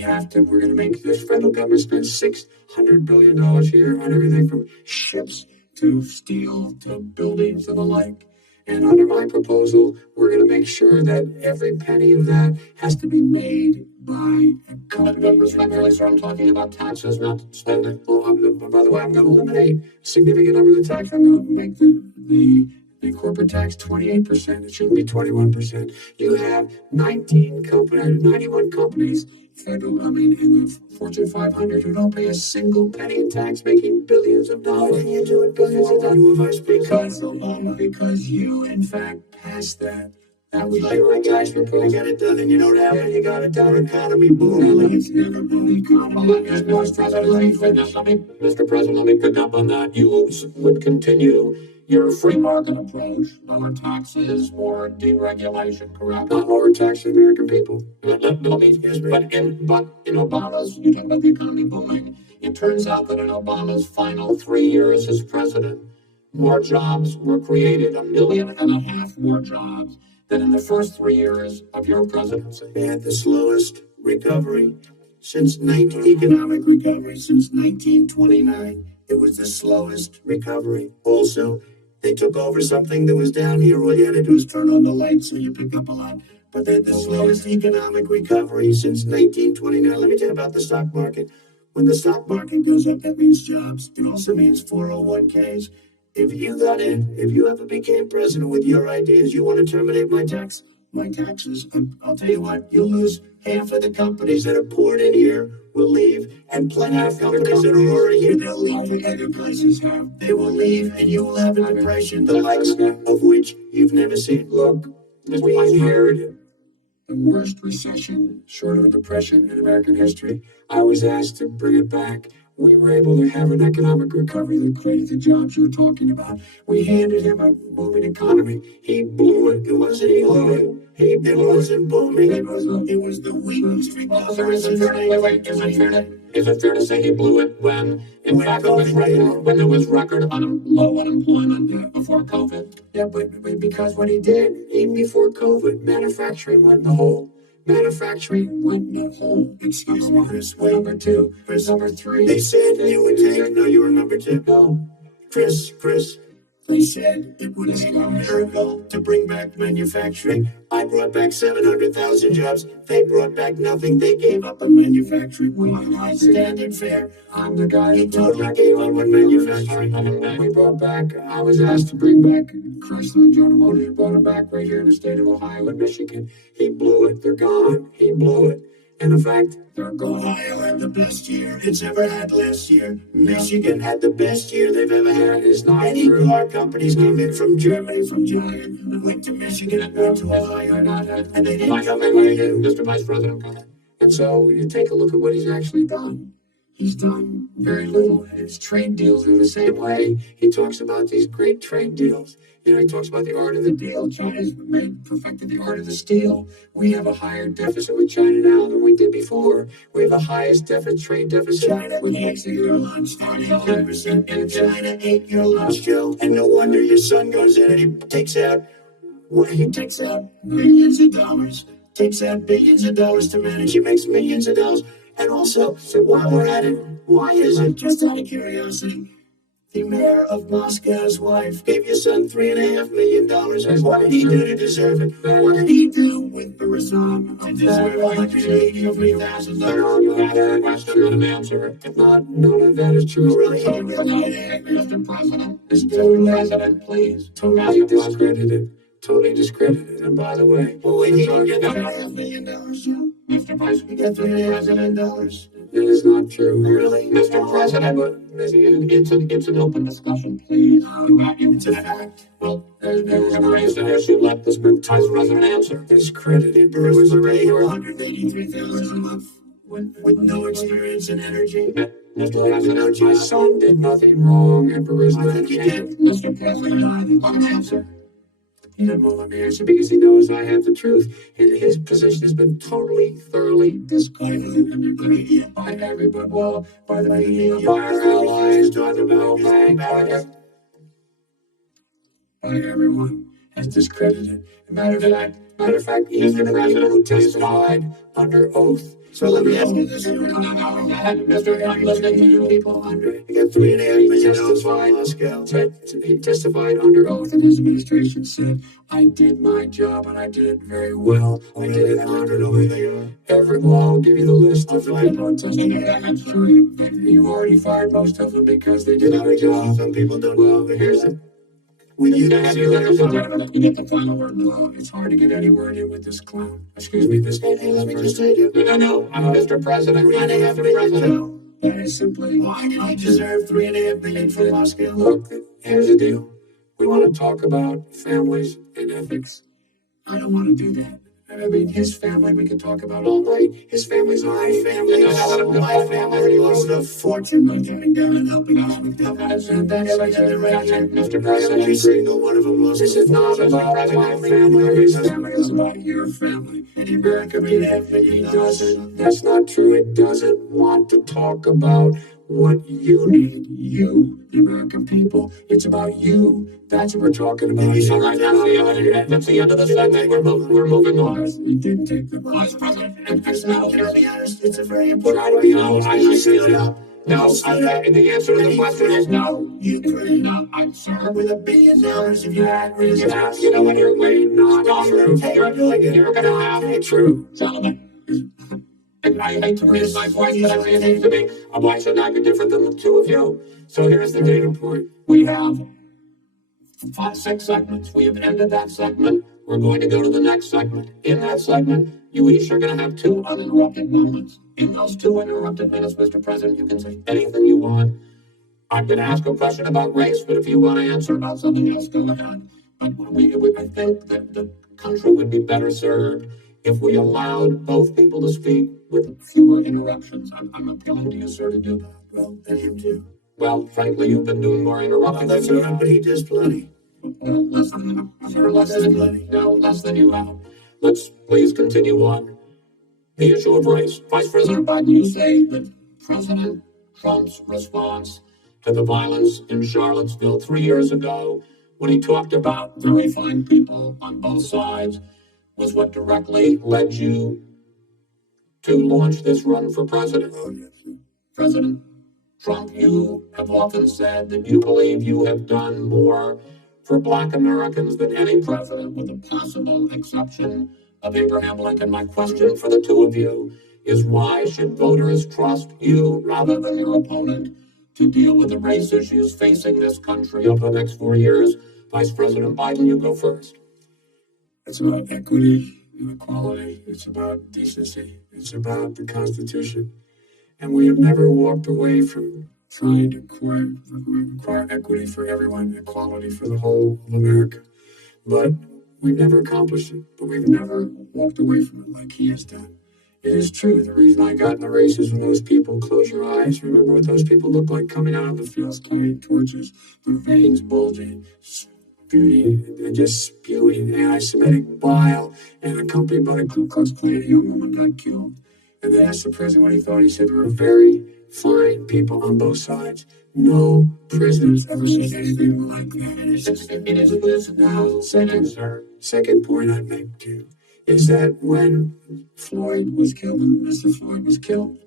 going to make this federal government spend $600 billion a year on everything from ships to steel to buildings and the like. And under my proposal, we're going to make sure that every penny of that has to be made by a company. Respectfully, sir, I'm talking about taxes, not spending. Well, by the way, I'm going to eliminate a significant number of the tax. I'm going to make the corporate tax 28%. It shouldn't be 21%. You have 91 companies, in the Fortune 500 who don't pay a single penny in tax, making billions of dollars. And you do it billions of dollars because you, in fact, passed that. That was your tax report. I got it done, and you don't have it. You got it done. Economy boom. It's never been economy. Mr. President, let me pick up on that. You would continue your free market approach, lower taxes, more deregulation, correct? Not lower taxes for American people. But in Obama's, you talk about the economy booming. It turns out that in Obama's final 3 years as president, more jobs were created, 1.5 million more jobs than in the first 3 years of your presidency. They had the slowest recovery economic recovery since 1929. It was the slowest recovery. Also, they took over something that was down here. All you had to do is turn on the lights so you pick up a lot. But they had the slowest economic recovery since 1929. Let me tell you about the stock market. When the stock market goes up, that means jobs. It also means 401ks. If you ever became president with your ideas, you want to terminate my taxes, I'll tell you what, you'll lose Half of the companies that are poured in here will leave, and plenty of companies that are already here they'll leave. Other places have. They will leave, and you will have a depression, the likes of which you've never seen. Look, we inherited the worst recession, short of a depression, in American history. I was asked to bring it back. We were able to have an economic recovery that created the jobs you're talking about. We handed him a booming economy. He blew it. It wasn't he blew it. It wasn't booming. It was the weakest. Is it fair to say he blew it when, in fact, when there was record low unemployment before COVID? Yeah, but because what he did, even before COVID, manufacturing went in the hole. Manufacturing went in the hole. Excuse me, Chris. Number two. Chris, number three. They said you would take. No, you were number two. No. Chris. They said it would take a miracle to bring back manufacturing. I brought back 700,000 jobs. They brought back nothing. They gave up on manufacturing. I stand it fair. I'm the guy who totally gave up on manufacturing. We brought back, I was asked to bring back Chrysler and General Motors. Brought them back right here in the state of Ohio and Michigan. He blew it. They're gone. He blew it. And in fact, they're gone. Ohio had the best year it's ever had last year. Michigan had the best year they've ever had. It's not any car companies came in from Germany, from China, and went to Michigan and went to Ohio, and they didn't come in like you, Mr. Vice President. And so you take a look at what he's actually done. He's done very little, and his trade deals are the same way. He talks about these great trade deals. You know, he talks about the art of the deal. China's perfected the art of the steal. We have a higher deficit with China now than we did before. We have the highest trade deficit. China makes your lunch 10% in China ate your lunch, Joe. And no wonder your son goes in and he takes out millions of dollars. Takes out billions of dollars to manage. He makes millions of dollars. And also, so while we're at it, why is it, just out of curiosity, the mayor of Moscow's wife gave your son $3.5 million? And what did he do to deserve it? What did he do with the resign to deserve $183,000? You had a question and an answer. If not, none of that is true. Really, Mr. President, please, totally discredited. Totally discredited. And by the way, we need to get $3.5 million, Joe. Mr. President, get $3,000. It is not true. Really? Mr. President, it's an open discussion, please. It's a fact. Well, there's a raised an issue. Let this Vice President answer. Discredited brewers are paid $183,000 a month with no experience in energy. Mr. President, my son did nothing wrong. And brewers, I think he did. Mr. President, I want an answer. He didn't want me to answer because he knows I have the truth. And his position has been thoroughly discredited by everybody. Well, by the media, by our allies, by the Bell Bank, by everyone has discredited. Matter of fact, even the president who testified under oath. So let me ask you this. Mr. I'm listening to you people under. You got $3.5 million he testified under oath, and his administration said, I did my job and I did it very well. I did it honorably. I'll give you the list of the people testifying. I'm sure you've already fired most of them because they did their job. Some people don't. Well, here's it. When you get the final word in law, it's hard to get any word in with this clown. Excuse me, this. Let me just say it. No, I'm Mr. President. I didn't have to President. That is simply, why did I deserve $3.5 million from Moscow? Look, here's the deal. We want to talk about families and ethics. I don't want to do that. I mean, his family we can talk about all night. His family's my family. My family lost a fortune by coming down and helping us with governance. And that's Mr. President. Every single one of them lost. This is not about my family. This is about your family. And America doesn't. That's not true. It doesn't want to talk about what you need. You, the American people. It's about you. That's what we're talking about. So right now, that's the end of the segment. We're moving on. We didn't take the Vice President. And now, to be honest, it's a very important. I say it up. No, the answer to the question is no. You could not answer with $1 billion if you had reason. You know when you're waiting on you're gonna have it true, gentlemen. And I hate to raise my voice, but I really need to be. I'm why should I be different than the two of you? So here's the data point. We have 6 segments. We have ended that segment. We're going to go to the next segment. In that segment, You each are going to have 2 uninterrupted moments. In those 2 uninterrupted minutes, Mr. President, you can say anything you want. I'm going to ask a question about race, but if you want to answer about something else, go ahead. But I think that the country would be better served if we allowed both people to speak with fewer interruptions. I'm appealing to you, sir, to do that. Well, and him too. Well, frankly, you've been doing more interrupting than you have. But he does plenty. Less than less than you have. Let's please continue on. The issue of race. Vice President Biden, you say that President Trump's response to the violence in Charlottesville 3 years ago, when he talked about very fine people on both sides, was what directly led you to launch this run for president. President Trump, you have often said that you believe you have done more for Black Americans than any president, with the possible exception of Abraham Lincoln. My question for the 2 of you is, why should voters trust you rather than your opponent to deal with the race issues facing this country over the next 4 years? Vice President Biden, you go first. It's about equity and equality. It's about decency. It's about the Constitution. And we have never walked away from trying to require equity for everyone, equality for the whole of America. But we've never accomplished it. But we've never walked away from it like he has done. It is true. The reason I got in the race is when those people, close your eyes, remember what those people looked like coming out of the fields carrying torches, their veins bulging, beauty, and just spewing anti-Semitic bile, and accompanied by the Ku Klux Klan. A young woman got killed. And they asked the president what he thought. He said, "We're very fine people on both sides. No president's ever seen anything like that." And it is now. Second point I'd make too is that when Floyd was killed, when Mr. Floyd was killed,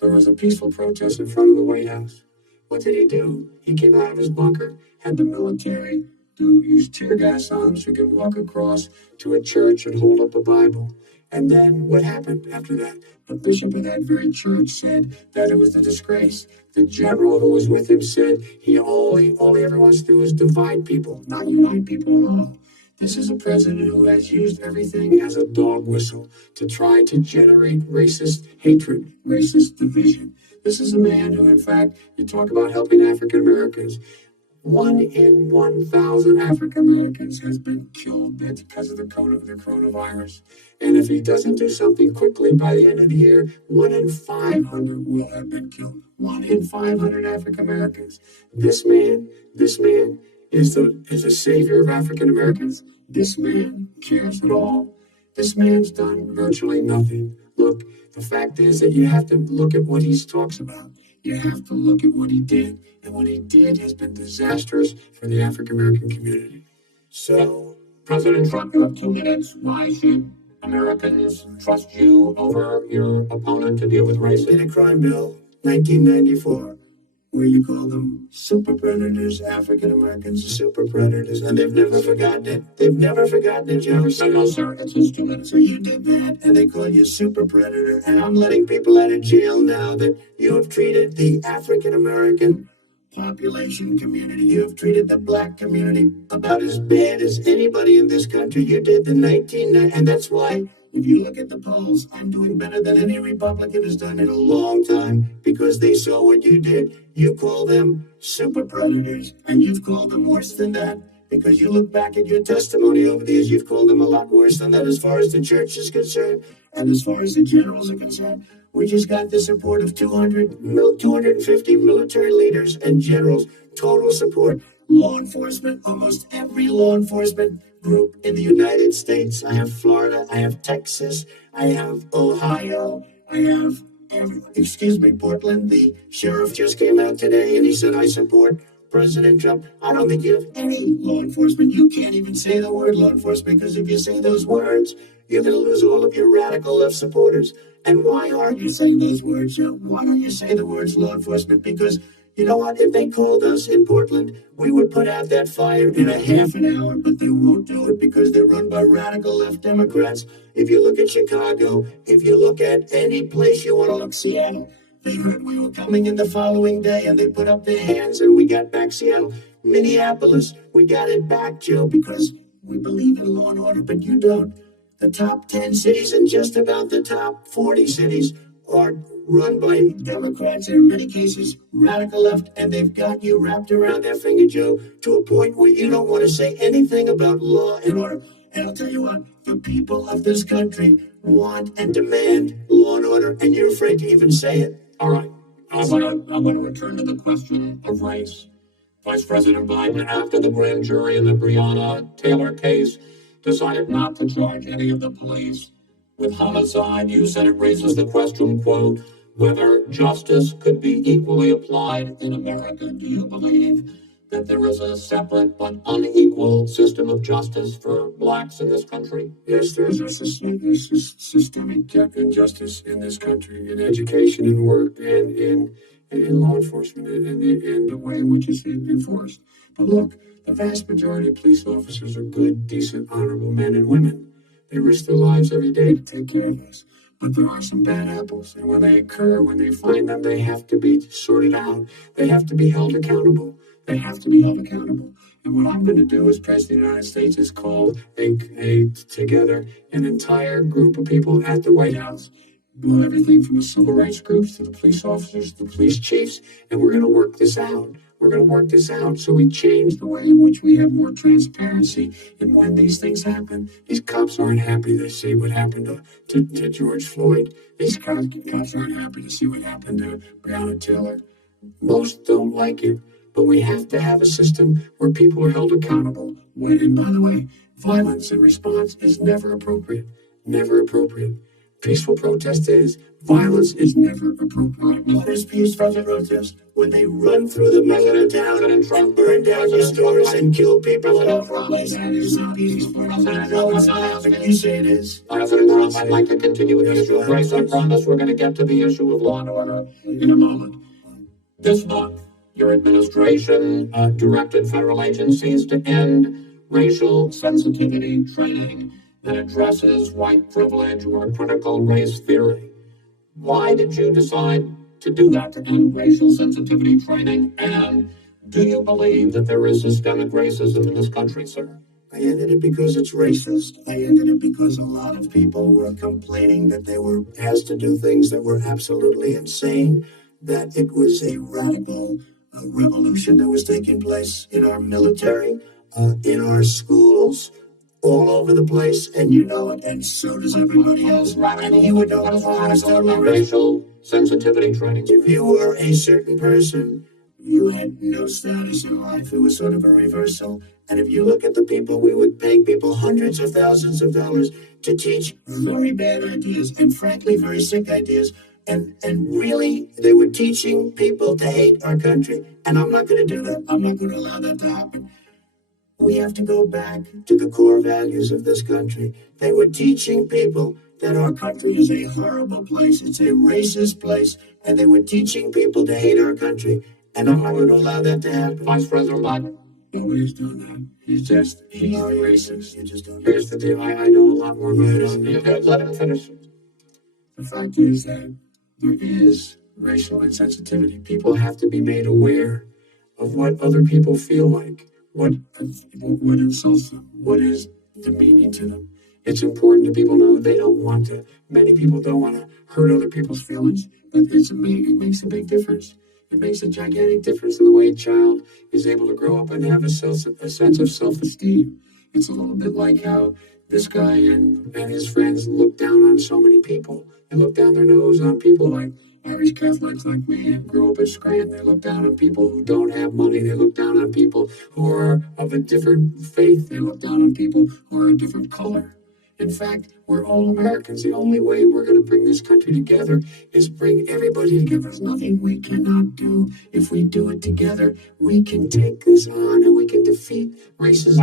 there was a peaceful protest in front of the White House. What did he do? He came out of his bunker, had the military use tear gas on him so he could walk across to a church and hold up a Bible. And then what happened after that? The bishop of that very church said that it was a disgrace. The general who was with him said all he ever wants to do is divide people, not unite people at all. This is a president who has used everything as a dog whistle to try to generate racist hatred, racist division. This is a man who, in fact, you talk about helping African Americans. 1 in 1,000 African Americans has been killed because of the coronavirus. And if he doesn't do something quickly by the end of the year, 1 in 500 will have been killed. 1 in 500 African Americans. This man is a savior of African Americans. This man cares at all. This man's done virtually nothing. Look, the fact is that you have to look at what he talks about. You have to look at what he did. And what he did has been disastrous for the African American community. So, President Trump, you have 2 minutes. Why should Americans trust you over your opponent to deal with race? in a crime bill, 1994, where you call them super predators, African Americans are super predators, and they've never forgotten it. They've never forgotten it. You ever say, No, sir, it's just 2 minutes. so you did that, and they call you super predator, and I'm letting people out of jail now that you have treated the African American population community, you have treated the Black community about as bad as anybody in this country. You did the 1990s, and that's why, if you look at the polls, I'm doing better than any Republican has done in a long time, because they saw what you did. You call them super predators, and you've called them worse than that, because you look back at your testimony over the years, you've called them a lot worse than that as far as the church is concerned, and as far as the generals are concerned. We just got the support of 250 military leaders and generals, total support. Law enforcement, almost every law enforcement group in the United States. I have Florida, I have Texas, I have Ohio, I have, Portland. The sheriff just came out today and he said, I support President Trump. I don't think you have any law enforcement. You can't even say the word law enforcement, because if you say those words, you're going to lose all of your radical left supporters. And why aren't you saying those words? Why don't you say the words law enforcement? Because you know what? If they called us in Portland, we would put out that fire in a half an hour, but they won't do it because they're run by radical left Democrats. If you look at Chicago, if you look at any place you want to look, Seattle, they heard we were coming in the following day and they put up their hands and we got back Seattle. Minneapolis, we got it back, Joe, because we believe in law and order, but you don't. The top 10 cities and just about the top 40 cities are run by Democrats, and in many cases radical left, and they've got you wrapped around their finger, Joe, to a point where you don't want to say anything about law and order. And I'll tell you what, the people of this country want and demand law and order, and you're afraid to even say it. All right. I want to return to the question of race. Vice President Biden, after the grand jury in the Breonna Taylor case, decided not to charge any of the police with homicide. You said it raises the question, quote, whether justice could be equally applied in America. Do you believe that there is a separate but unequal system of justice for blacks in this country? Yes, there's a systemic injustice in this country, in education and work and in law enforcement and the way in which it's enforced. But look, the vast majority of police officers are good, decent, honorable men and women. They risk their lives every day to take care of us. But there are some bad apples, and when they occur, when they find them, they have to be sorted out. They have to be held accountable. They have to be held accountable. And what I'm going to do as President of the United States is call together an entire group of people at the White House. Everything from the civil rights groups to the police officers to the police chiefs, and we're going to work this out. We're going to work this out so we change the way in which we have more transparency. And when these things happen, these cops aren't happy to see what happened to George Floyd. These cops aren't happy to see what happened to Breonna Taylor. Most don't like it, but we have to have a system where people are held accountable. And by the way, violence in response is never appropriate. Never appropriate. Peaceful protest is. Violence is never appropriate. What is peaceful protest? When they run through the middle of town and Trump burn down the stores and kill people without promise. And it's not peaceful. I know it's not how you say it is. President Trump, I'd like to continue with the issue of race. I promise we're going to get to the issue of law and order in a moment. This month, your administration directed federal agencies to end racial sensitivity training that addresses white privilege or critical race theory. Why did you decide to do that, to end racial sensitivity training? And do you believe that there is systemic racism in this country, sir? I ended it because it's racist. I ended it because a lot of people were complaining that they were asked to do things that were absolutely insane, that it was a radical revolution that was taking place in our military, in our schools, all over the place, and you know it, and so does everybody else. And you would know racial sensitivity training. If you were a certain person, you had no status in life. It was sort of a reversal. And if you look at the people, we would pay people hundreds of thousands of dollars to teach very bad ideas and frankly very sick ideas. And really, they were teaching people to hate our country. And I'm not going to do that. I'm not going to allow that to happen. We have to go back to the core values of this country. They were teaching people that our country is a horrible place. It's a racist place. And they were teaching people to hate our country. And I'm not going to allow that to happen. Vice President Biden. Nobody's doing that. He's racist. Here's the deal. I know a lot more about it. Let him finish. The fact is that there is racial insensitivity. People have to be made aware of what other people feel like, what insults them, what is demeaning to them. It's important that people know they don't want to. Many people don't want to hurt other people's feelings, but it makes a big difference. It makes a gigantic difference in the way a child is able to grow up and have a sense of self-esteem. It's a little bit like how this guy and his friends look down on so many people. They look down their nose on people like Irish Catholics like me and grew up in Scranton. They look down on people who don't have money. They look down on people who are of a different faith. They look down on people who are a different color. In fact, we're all Americans. The only way we're going to bring this country together is bring everybody together. There's nothing we cannot do. If we do it together, we can take this on and we can defeat racism.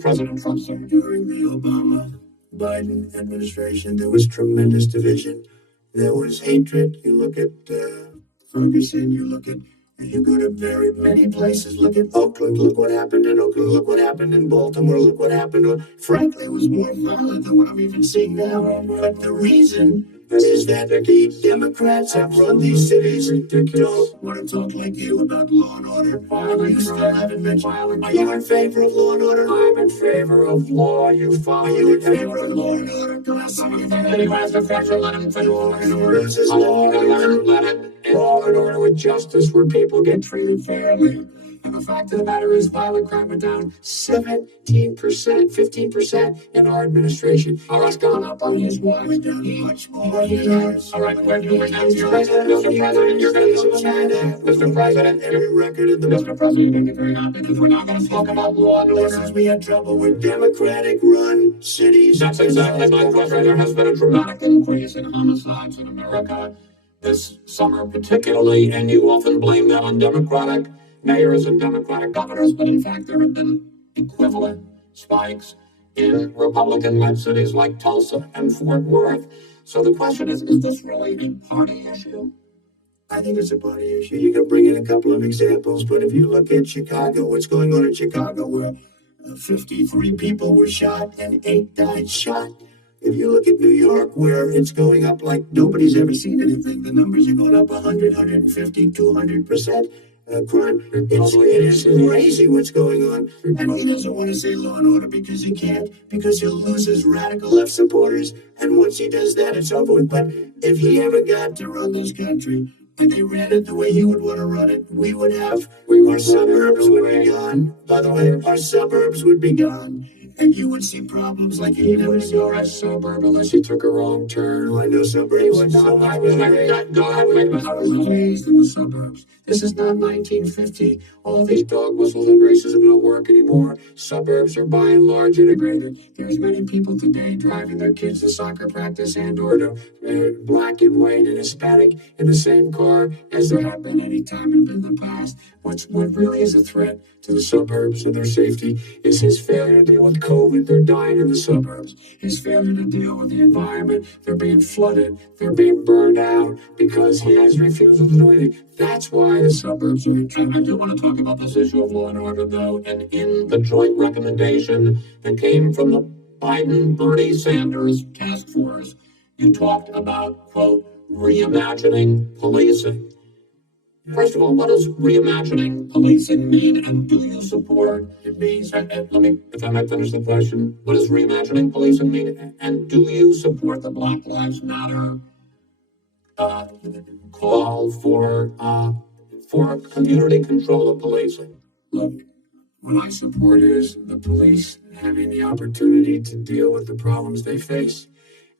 President Trump, sir. During the Obama-Biden administration, there was tremendous division. There was hatred. You look at Ferguson, you go to very many places. Look at Oakland. Look what happened in Oakland. Look what happened in Baltimore. Look what happened. Frankly, it was more violent than what I'm even seeing now. But the reason is that the Democrats have run these cities. Don't want to talk like you about law and order. You still haven't mentioned. Are you in favor of law and order? I'm in favor of law. You follow. Are you in favor of law and order? Go ask somebody that He has the pressure, let him for law and order. This is law and order. Law and order with justice where people get treated fairly. And the fact of the matter is violent crime went down 17%, 15% in our administration. It's gone up on his watch. We're down much more years. All right, we're doing that. Mr. President, you're going to lose Mr. President, every record in the Mr. President, you're going to be very happy because we're not going to talk about law and order. Since we had trouble with Democratic-run cities. That's exactly my question. There has been a dramatic increase in homicides in America this summer, particularly, and you often blame that on Democratic mayors and Democratic governors, but in fact, there have been equivalent spikes in Republican-led cities like Tulsa and Fort Worth. So the question is this really a party issue? I think it's a party issue. You can bring in a couple of examples, but if you look at Chicago, what's going on in Chicago, where 53 people were shot and 8 died shot. If you look at New York, where it's going up like nobody's ever seen anything, the numbers are going up 100, 150, 200%. Crime. It is crazy what's going on. And he doesn't want to say law and order because he can't, because he'll lose his radical left supporters. And once he does that, it's over with. But if he ever got to run this country, and they ran it the way you would want to run it, our suburbs would be gone. By the way, our suburbs would be gone. And you would see problems like you never saw a suburb unless you took a wrong turn. Oh, I know suburbs. I was raised in the suburbs. This is not 1950. All these dog whistles and racism don't work anymore. Suburbs are by and large integrated. There's many people today driving their kids to soccer practice and or to black and white and Hispanic in the same car as there have been any time in the past. What really is a threat to the suburbs and their safety is his failure to deal with COVID. They're dying in the suburbs. His failure to deal with the environment. They're being flooded. They're being burned out because he has refusal to do anything. That's why the suburbs are in trouble. I do want to talk about this issue of law and order, though. And in the joint recommendation that came from the Biden-Bernie Sanders task force, you talked about, quote, reimagining policing. First of all, what does reimagining policing mean, and do you support? It means, if I might finish the question, what does reimagining policing mean, and do you support the Black Lives Matter call for community control of policing? Look, what I support is the police having the opportunity to deal with the problems they face.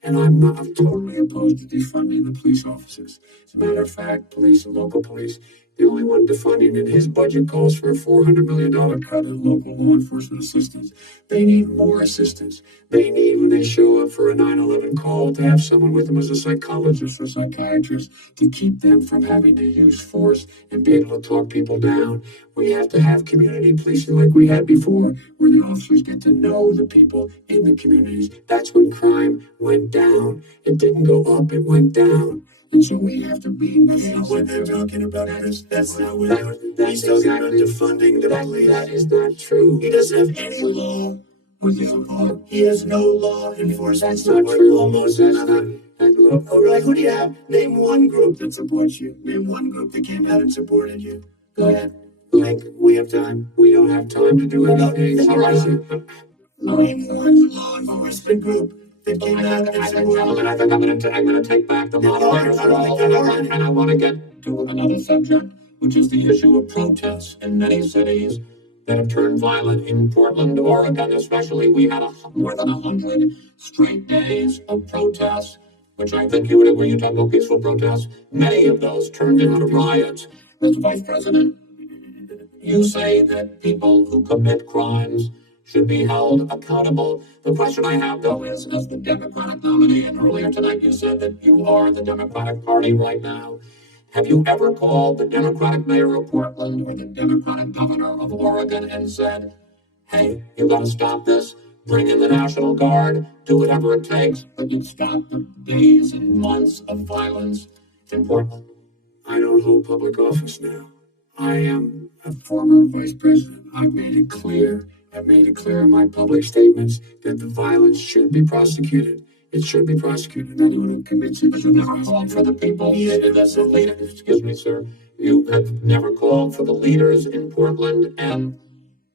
And I'm totally opposed to defunding the police officers. As a matter of fact, police and local police, the only one defunding in his budget calls for a $400 million cut in local law enforcement assistance. They need more assistance. They need, when they show up for a 9/11 call, to have someone with them as a psychologist or psychiatrist to keep them from having to use force and be able to talk people down. We have to have community policing like we had before, where the officers get to know the people in the communities. That's when crime went down. It didn't go up, it went down. And so we have to be. That's not what they're talking about. That's not what he's talking about defunding the police. That is not true. He doesn't have any law with his law. He has no law enforcement. That's not true. Almost that's not. All right, who do you have? Name one group that supports you. Name one group that came out and supported you. Go ahead. Like, we have time. We don't have time to do anything. Name one law enforcement group that came out and supported. I think I'm going to take back the moderator, and I want to get to another subject, which is the issue of protests in many cities that have turned violent. In Portland, Oregon, especially, we had more than 100 straight days of protests, which I think you would agree. You talk about peaceful protests. Many of those turned into riots. Mr. Vice President, you say that people who commit crimes should be held accountable. The question I have, though, is, as the Democratic nominee, and earlier tonight you said that you are the Democratic Party right now, have you ever called the Democratic mayor of Portland or the Democratic governor of Oregon and said, hey, you got to stop this, bring in the National Guard, do whatever it takes, but you stop the days and months of violence in Portland? I don't hold public office now. I am a former vice president. I've made it clear in my public statements that the violence should be prosecuted. It should be prosecuted. I want to convince you that you never called for the people. That's the leader. Excuse me, sir. You have never called for the leaders in Portland and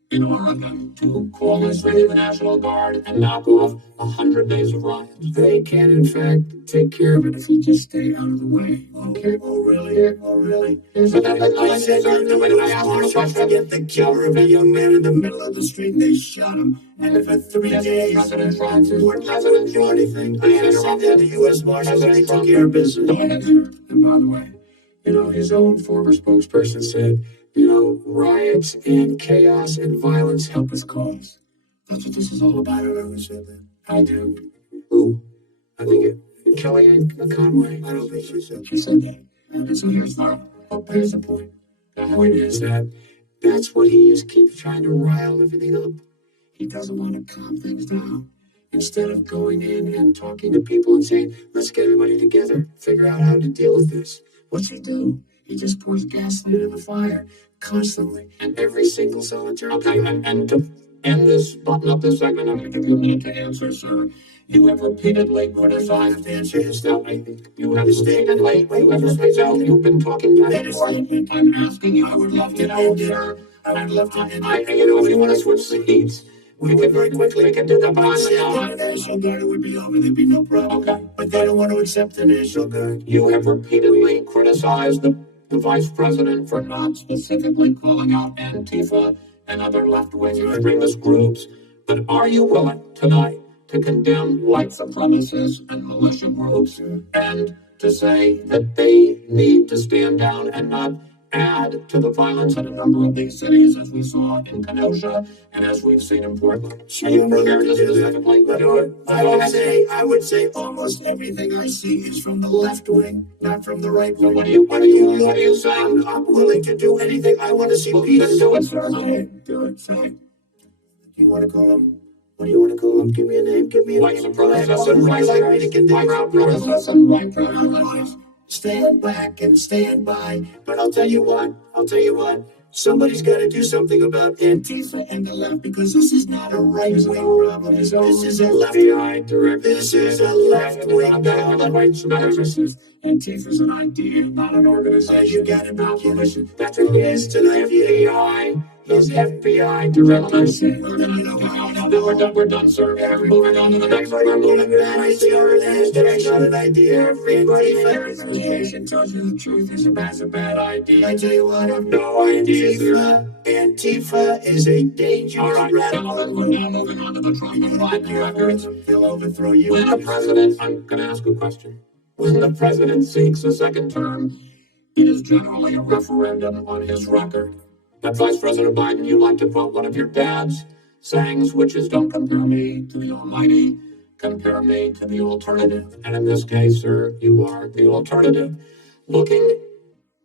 in Oregon to call us the National Guard and knock off 100 days of riots. They can, in fact, take care of it if you just stay out of the way. Okay. Oh, really? Oh, really? So that I said, I asked to get the killer of a young man in the middle of the street, and they shot him. And for 3 days, President Trump weren't president do anything. I sent the U.S. Marshals, and they took care of business. And by the way, his own former spokesperson said, riots and chaos and violence help us cause. That's what this is all about. I never said that. I do. Who? I think Kellyanne Conway. I don't think she said that. And so here's the point. The point is that that's what he is, keeps trying to rile everything up. He doesn't want to calm things down. Instead of going in and talking to people and saying, let's get everybody together, figure out how to deal with this. What's he do? He just pours gasoline in the fire constantly, and every single solitary. Okay, and to end this, button up this segment, I'm going to give you a minute to answer, sir. You have repeatedly criticized the answer is that you have stated late. You have stated you've been talking back and forth. I'm asking you. I would love to know, sir. I would love to. If you want to switch seats, we could very quickly. We can do that, but the National Guard, it would be over. There'd be no problem. Okay, but they don't want to accept the National Guard. You have repeatedly criticized the vice president for not specifically calling out Antifa and other left-wing extremist groups. But are you willing tonight to condemn white supremacists and militia groups and to say that they need to stand down and not add to the violence in a number of these cities, as we saw in Kenosha and as we've seen in Portland? Are you prepared to specifically do it? I would say almost everything I see is from the left wing, not from the right wing. What do you say? I'm willing to do anything. I want to see peace. Do it, sir. Do it, say. You want to call him? What do you want to call him? Give me a name. Give me a name. White supremacist. Stand back and stand by. But I'll tell you what. Somebody's got to do something about Antifa and the left, because this is not a right-wing problem. This is a left-wing problem. This is a left-wing problem. White supremacists. Antifa's an idea, not an organization. You got to be kidding. That's what it is tonight. FBI. His FBI director. We're done, sir. We're moving on to the next one. That's not an idea. Everybody verification tells you the truth is a bad idea. I tell you what, I have no idea. Antifa is a dangerous radical. We're now moving on to the Trump and Biden records. He'll overthrow you. When the president, I'm going to ask a question. When the president seeks a second term, it is generally a referendum on his record. But Vice President Biden, you like to quote one of your dad's sayings, which is, don't compare me to the almighty, compare me to the alternative. And in this case, sir, you are the alternative. Looking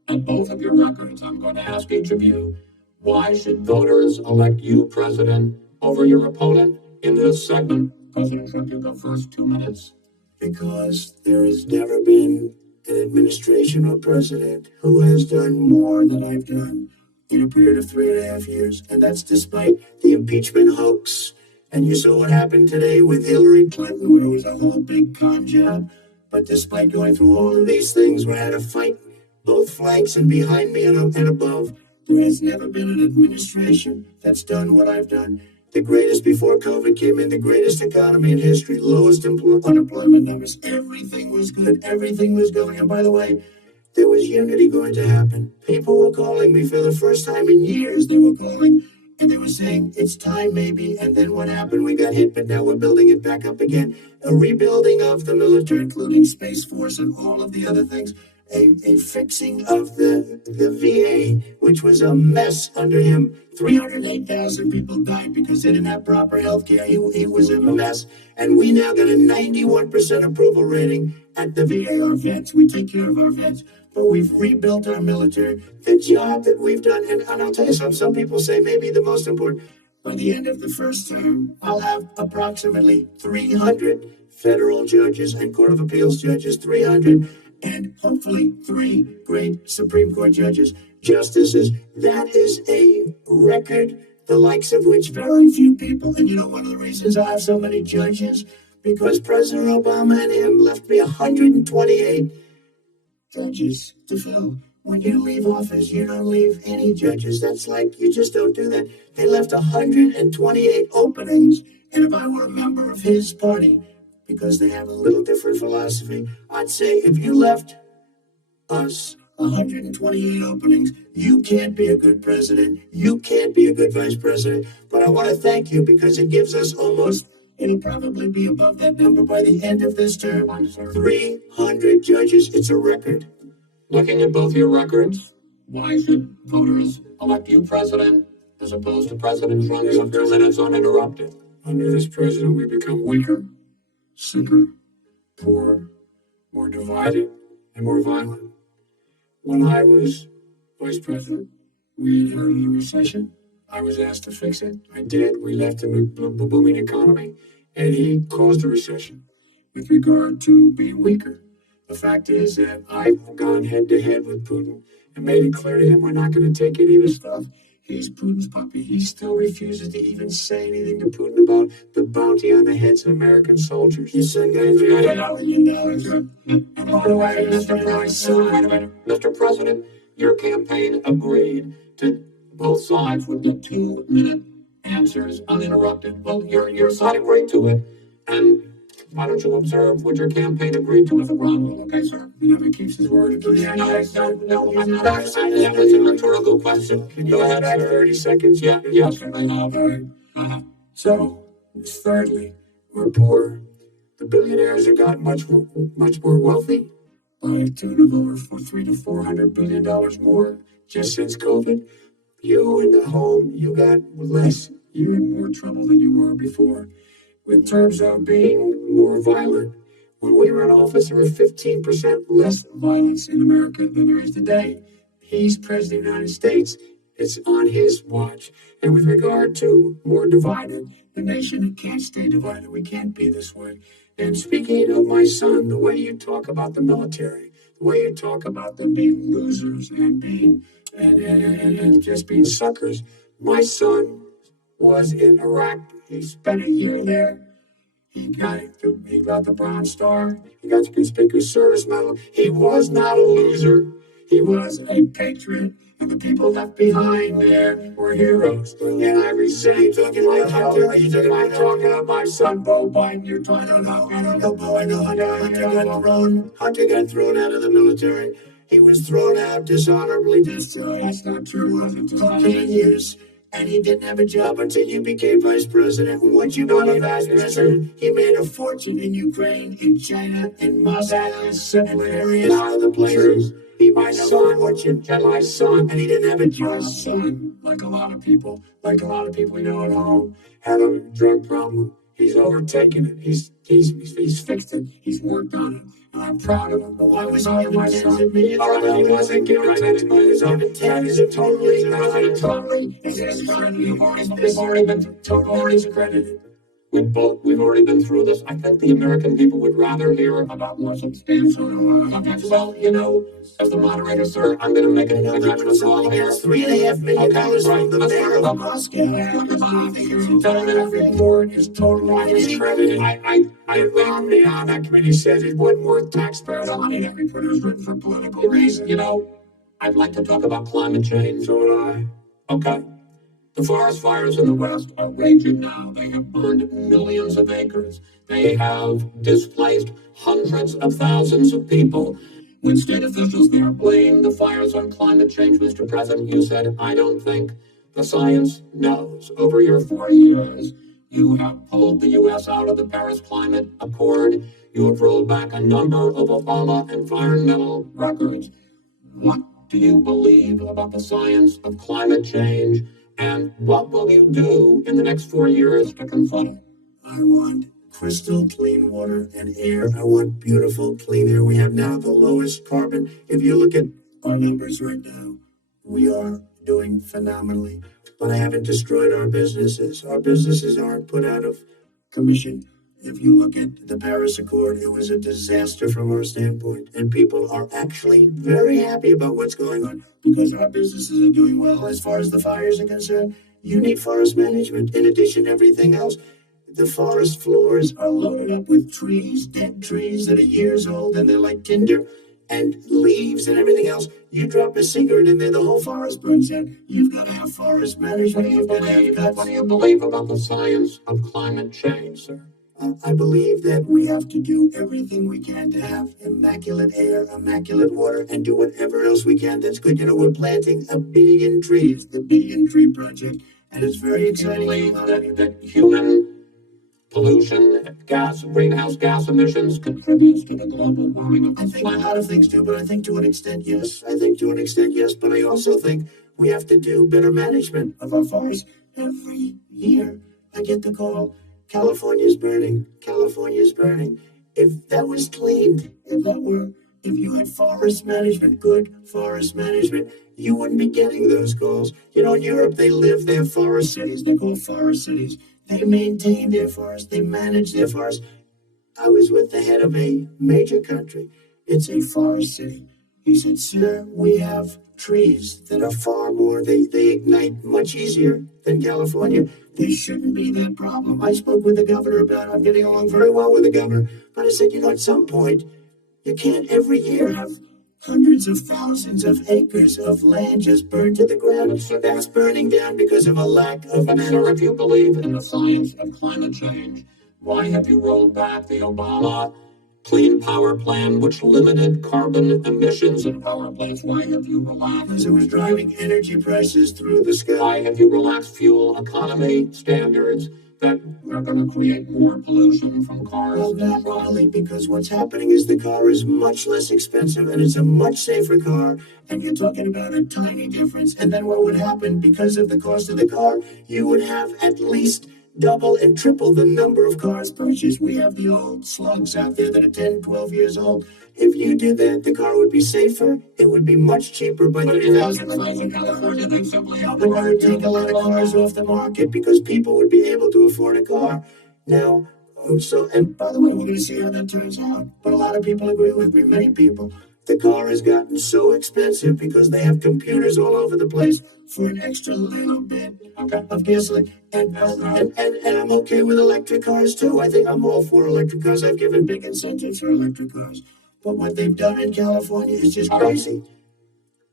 at both of your records, I'm going to ask each of you, why should voters elect you president over your opponent in this segment? President Trump, you go first, 2 minutes. Because there has never been an administration or president who has done more than I've done in a period of 3.5 years, and that's despite the impeachment hoax. And you saw what happened today with Hillary Clinton, where it was a whole big con job. But despite going through all of these things, we had to fight both flanks and behind me and above. There has never been an administration that's done what I've done. The greatest before COVID came in, the greatest economy in history, lowest unemployment numbers. Everything was good. Everything was going. And by the way, there was unity going to happen. People were calling me for the first time in years. They were calling and they were saying, it's time maybe. And then what happened? We got hit, but now we're building it back up again. A rebuilding of the military, including Space Force and all of the other things. A fixing of the VA, which was a mess under him. 308,000 people died because they didn't have proper health care. He was a mess. And we now got a 91% approval rating at the VA. Our vets, we take care of our vets. But we've rebuilt our military. The job that we've done, and I'll tell you something, some people say maybe the most important, by the end of the first term, I'll have approximately 300 federal judges and Court of Appeals judges, 300, and hopefully 3 great Supreme Court judges, justices. That is a record, the likes of which very few people, and one of the reasons I have so many judges, because President Obama and him left me 128 judges to fill. When you leave office, you don't leave any judges. That's like, you just don't do that. They left 128 openings. And if I were a member of his party, because they have a little different philosophy, I'd say if you left us 128 openings, you can't be a good president. You can't be a good vice president. But I want to thank you because it gives us almost, it'll probably be above that number by the end of this term, 300 judges. It's a record. Looking at both your records, why should voters elect you president as opposed to President Trump for 2 minutes uninterrupted? Under this president, we become weaker, sicker, poorer, more divided, and more violent. When I was vice president, we inherited a recession. I was asked to fix it. I did. We left in a booming economy, and he caused a recession. With regard to being weaker, the fact is that I've gone head to head with Putin and made it clear to him we're not going to take any of his stuff. He's Putin's puppy. He still refuses to even say anything to Putin about the bounty on the heads of American soldiers. You send guys $1 million. And by the way, Mr. President, your campaign agreed to both sides with the 2-minute answers uninterrupted. Well, your side agreed to it, and why don't you observe what your campaign agreed to as a ground rule, okay, sir? He never keeps his word. No, I'm not asking that. It's a rhetorical question. Can you add 30 seconds? Yeah, yes. All right. So, thirdly, we're poor. The billionaires have gotten much more wealthy by a tune of over $300 to $400 billion more just since COVID. You in the home, you got less. You're in more trouble than you were before. In terms of being more violent, when we were in office, there was 15% less violence in America than there is today. He's president of the United States. It's on his watch. And with regard to more divided, the nation can't stay divided. We can't be this way. And speaking of my son, the way you talk about the military, the way you talk about them being losers and being and just being suckers, my son was in Iraq. He spent a year there. He got the Bronze Star. He got the Conspicuous Service Medal. He was not a loser. He was a patriot. And the people left behind there were heroes. And every city talking like Hunter. You're talking about my son, Bo Biden. You're talking about, I don't know, Bo. I know Hunter got thrown out of the military. He was thrown out dishonorably. That's not true. It wasn't 10 years. And he didn't have a job until you became vice president. Once you became vice president, he made a fortune in Ukraine, in China, in Moscow, and several areas out of the places. He might have a fortune, and my son, and he didn't have a job. My son, like a lot of people we know at home, had a drug problem. He's overtaken it. He's fixed it. He's worked on it. And I'm proud of him. But why was he my son? He wasn't given to me. He's totally, he's already been totally discredited. We've already been through this. I think the American people would rather hear about more substantial. Well, as the moderator, sir, I'm going to make an exception call here. $3.5 million from the mayor of Moscow. Gentlemen, report is totally discredited. I Romney on that committee said it wasn't worth taxpayer money. That report was written for political reasons. I'd like to talk about climate change. So would I. Okay. The forest fires in the West are raging now. They have burned millions of acres. They have displaced hundreds of thousands of people. When state officials there blame the fires on climate change, Mr. President, you said, I don't think the science knows. Over your 4 years, you have pulled the U.S. out of the Paris Climate Accord. You have rolled back a number of Obama environmental records. What do you believe about the science of climate change? And what will you do in the next 4 years to confront it? I want crystal clean water and air. I want beautiful clean air. We have now the lowest carbon. If you look at our numbers right now, we are doing phenomenally. But I haven't destroyed our businesses. Our businesses aren't put out of commission. If you look at the Paris Accord, it was a disaster from our standpoint. And people are actually very happy about what's going on because our businesses are doing well as far as the fires are concerned. You need forest management in addition to everything else. The forest floors are loaded up with trees, dead trees that are years old, and they're like tinder and leaves and everything else. You drop a cigarette in there, the whole forest burns down. You've got to have forest management. What do you believe about the science of climate change, sir? I believe that we have to do everything we can to have immaculate air, immaculate water, and do whatever else we can that's good. You know, we're planting 1 billion trees, the Billion Tree Project, and it's very exciting. Do you believe that human pollution, greenhouse gas emissions contributes to the global warming of the I think a planet? lot of things do, but I think to an extent, yes. But I also think we have to do better management of our forests. Every year, I get the call, California's burning, California's burning. If that was cleaned, if you had forest management, good forest management, you wouldn't be getting those calls. You know, in Europe, they live their forest cities. They're called forest cities. They maintain their forests. They manage their forests. I was with the head of a major country. It's a forest city. He said, sir, we have trees that are far more, they ignite much easier than California. There shouldn't be that problem. I spoke with the governor about it. I'm getting along very well with the governor. But I said, you know, at some point, you can't every year have hundreds of thousands of acres of land just burned to the ground. That's burning down because of a lack of And sir, if you believe in the science of climate change, why have you rolled back the Obama Clean Power Plan, which limited carbon emissions in power plants? Why have you relaxed? because it was driving energy prices through the sky. Why have you relaxed fuel economy standards that are going to create more pollution from cars? Well, not really, because what's happening is the car is much less expensive and it's a much safer car, and you're talking about a tiny difference. And then what would happen because of the cost of the car? You would have at least double and triple the number of cars purchased. We have the old slugs out there that are 10, 12 years old. If you did that, the car would be safer. It would be much cheaper by But in California, they simply have the would take a lot of cars off the market because people would be able to afford a car. Now, and by the way, we're going to see how that turns out. But a lot of people agree with me, many people. The car has gotten so expensive because they have computers all over the place for an extra little bit of gasoline. And I'm okay with electric cars too. I think I'm all for electric cars. I've given big incentives for electric cars. But what they've done in California is just crazy.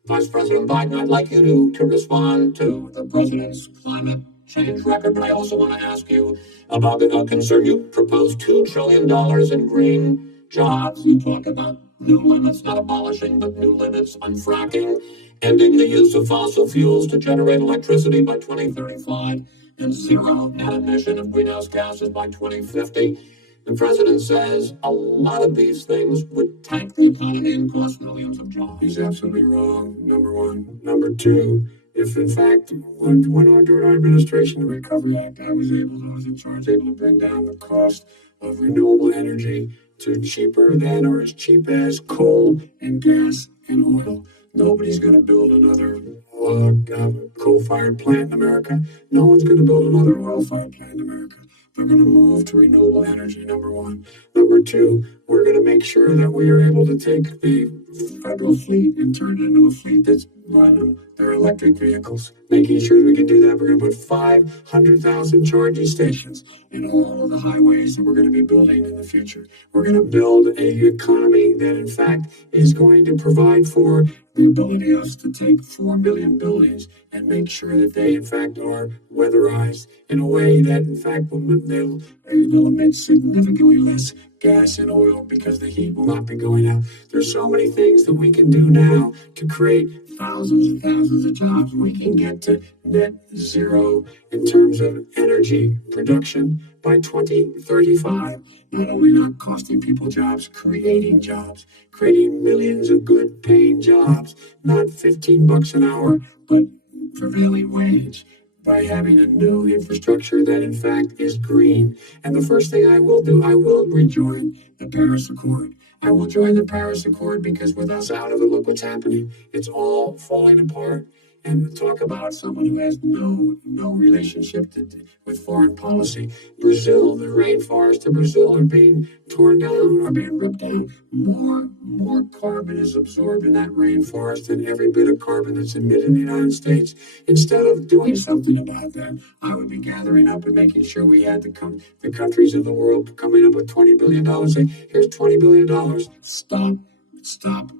Vice President Biden, I'd like you to respond to the president's climate change record, but I also want to ask you about the concern. You proposed $2 trillion in green jobs. You talk about new limits, not abolishing, but new limits on fracking, ending the use of fossil fuels to generate electricity by 2035, and zero net emission of greenhouse gases by 2050. The president says a lot of these things would tank the economy and cost millions of jobs. He's absolutely wrong, number one. Number two, if in fact, during our administration, the Recovery Act, I was in charge, able to bring down the cost of renewable energy to cheaper than or as cheap as coal and gas and oil. Nobody's going to build another coal-fired plant in America. No one's going to build another oil-fired plant in America. They're going to move to renewable energy, number one. Number two, we're going to make sure that we are able to take the federal fleet and turn it into a fleet that's run their electric vehicles. Making sure we can do that, we're going to put 500,000 charging stations in all of the highways that we're going to be building in the future. We're going to build an economy that, in fact, is going to provide for the ability of us to take 4 million buildings and make sure that they, in fact, are weatherized in a way that, in fact, they'll emit significantly less gas and oil because the heat will not be going out. There's so many things that we can do now to create thousands and thousands of jobs. We can get to net zero in terms of energy production by 2035. Not only not costing people jobs, creating millions of good paying jobs, not $15 an hour, but prevailing wage, by having a new infrastructure that in fact is green. And the first thing I will do, I will rejoin the Paris Accord. I will join the Paris Accord because with us out of it, look what's happening. It's all falling apart. and talk about someone who has no relationship with foreign policy. Brazil, the rainforests of Brazil are being torn down, are being ripped down. More carbon is absorbed in that rainforest than every bit of carbon that's emitted in the United States. Instead of doing something about that, I would be gathering up and making sure we had the countries of the world coming up with $20 billion. Say, here's $20 billion. Stop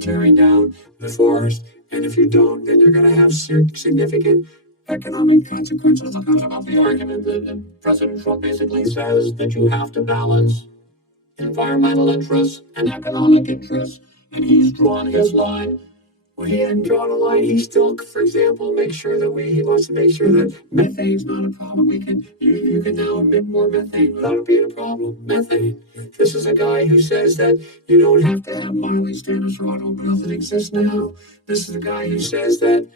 tearing down the forest. And if you don't, then you're going to have significant economic consequences. About the argument that President Trump basically says that you have to balance environmental interests and economic interests, and he's drawn his line. Well, he hadn't drawn a line. He still, for example, he wants to make sure that methane's not a problem. You can now emit more methane without it being a problem. Methane. This is a guy who says that you don't have to have mileage standards for automobiles that exist now. This is a guy who says that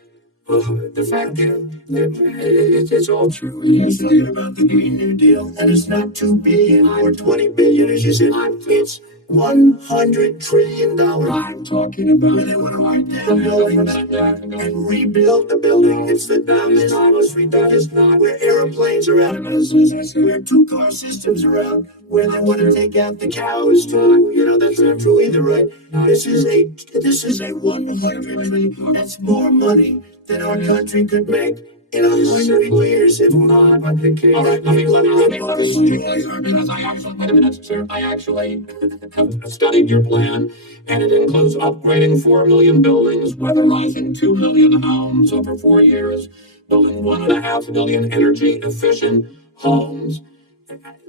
the fact that it's all true. And he's talking about the Green New Deal, and it's not $2 billion or $20 billion, as you said. It's $100 trillion. I'm talking about where they want to write down buildings and rebuild the building. It's the dumbest, most ridiculous, where airplanes are out of business, where two-car systems are out, where they want to take out the cows too. That's not true either, right? This is a $100 trillion. That's more money than our country could make in 100 years, if not. All right, let me because wait a minute, sir. I actually have studied your plan, and it includes upgrading 4 million buildings, weatherizing 2 million homes over 4 years, building 1.5 million energy-efficient homes.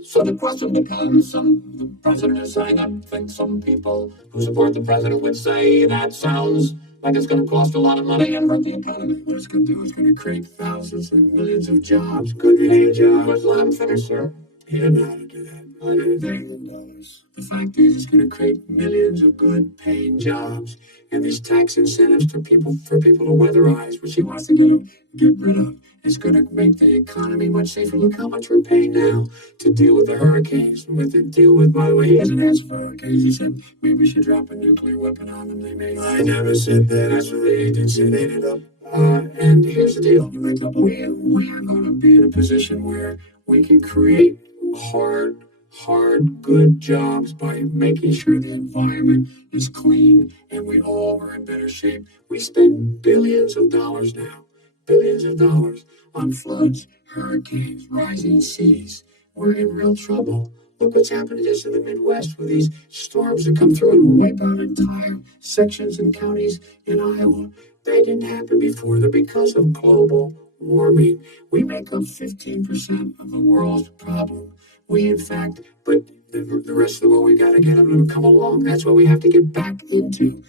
So the question becomes, the president is saying, I think some people who support the president would say that sounds like it's going to cost a lot of money and hurt the economy. What it's going to do is going to create thousands and millions of jobs, good paying jobs. Let him finish, sir. He didn't know how to do that. $100 billion. The fact is, it's going to create millions of good paying jobs, and these tax incentives for people to weatherize, which he wants to get rid of. It's going to make the economy much safer. Look how much we're paying now to deal with the hurricanes. By the way, he hasn't asked for hurricanes. He said maybe we should drop a nuclear weapon on them. They may. I never said that. That's what the agency made it up. And here's the deal. We are going to be in a position where we can create hard, good jobs by making sure the environment is clean and we all are in better shape. We spend billions of dollars now. Billions of dollars on floods, hurricanes, rising seas. We're in real trouble. Look what's happening just in the Midwest with these storms that come through and wipe out entire sections and counties in Iowa. They didn't happen before. They're because of global warming. We make up 15% of the world's problem. But the rest of the world, we got to get them to come along. That's what we have to get back into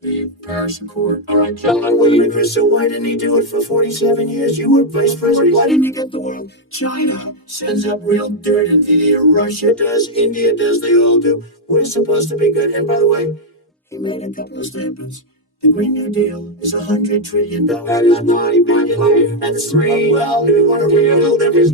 the Paris Accord. All right, gentlemen, So why didn't he do it for 47 years? You were vice president. Why didn't you get the world? China sends up real dirt into the air. Russia does. India does. They all do. We're supposed to be good. And by the way, he made a couple of statements. The Green New Deal is $100 trillion. That is not $20 billion. That's three. Well, if you want to rebuild everything,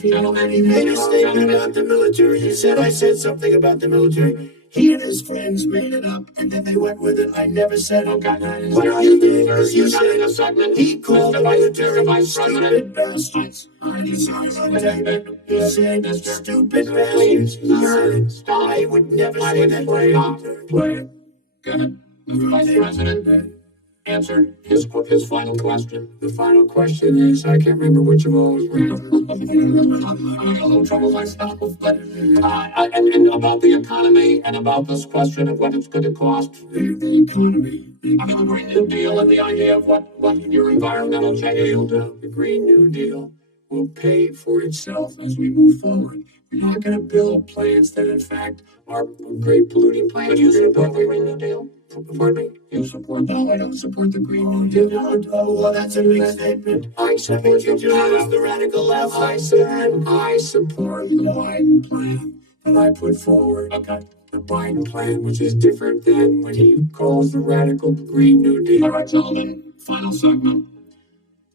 gentlemen, he made a statement about the military. He said, I said something about the military. He and his friends made it up, and then they went with it. I never said it. What you did is you said he called the military stupid bastards. He said stupid bastards. I would never say that. Good. The vice president answered his final question. The final question is, I can't remember which of those. I'm having a little trouble myself, but and about the economy and about this question of what it's going to cost the economy. I mean, the Green New Deal and the idea of what your environmental change will do. The Green New Deal will pay for itself as we move forward. We're not going to build plants that, in fact, are great polluting plants. But you support the Green New Deal? Pardon me? You support that? I don't support the Green New Deal. Oh, well, that's a big statement. I support you as the radical left. I support the Biden plan that I put forward. Okay. The Biden plan, which is different than when he calls the radical Green New Deal. All right, gentlemen, final segment.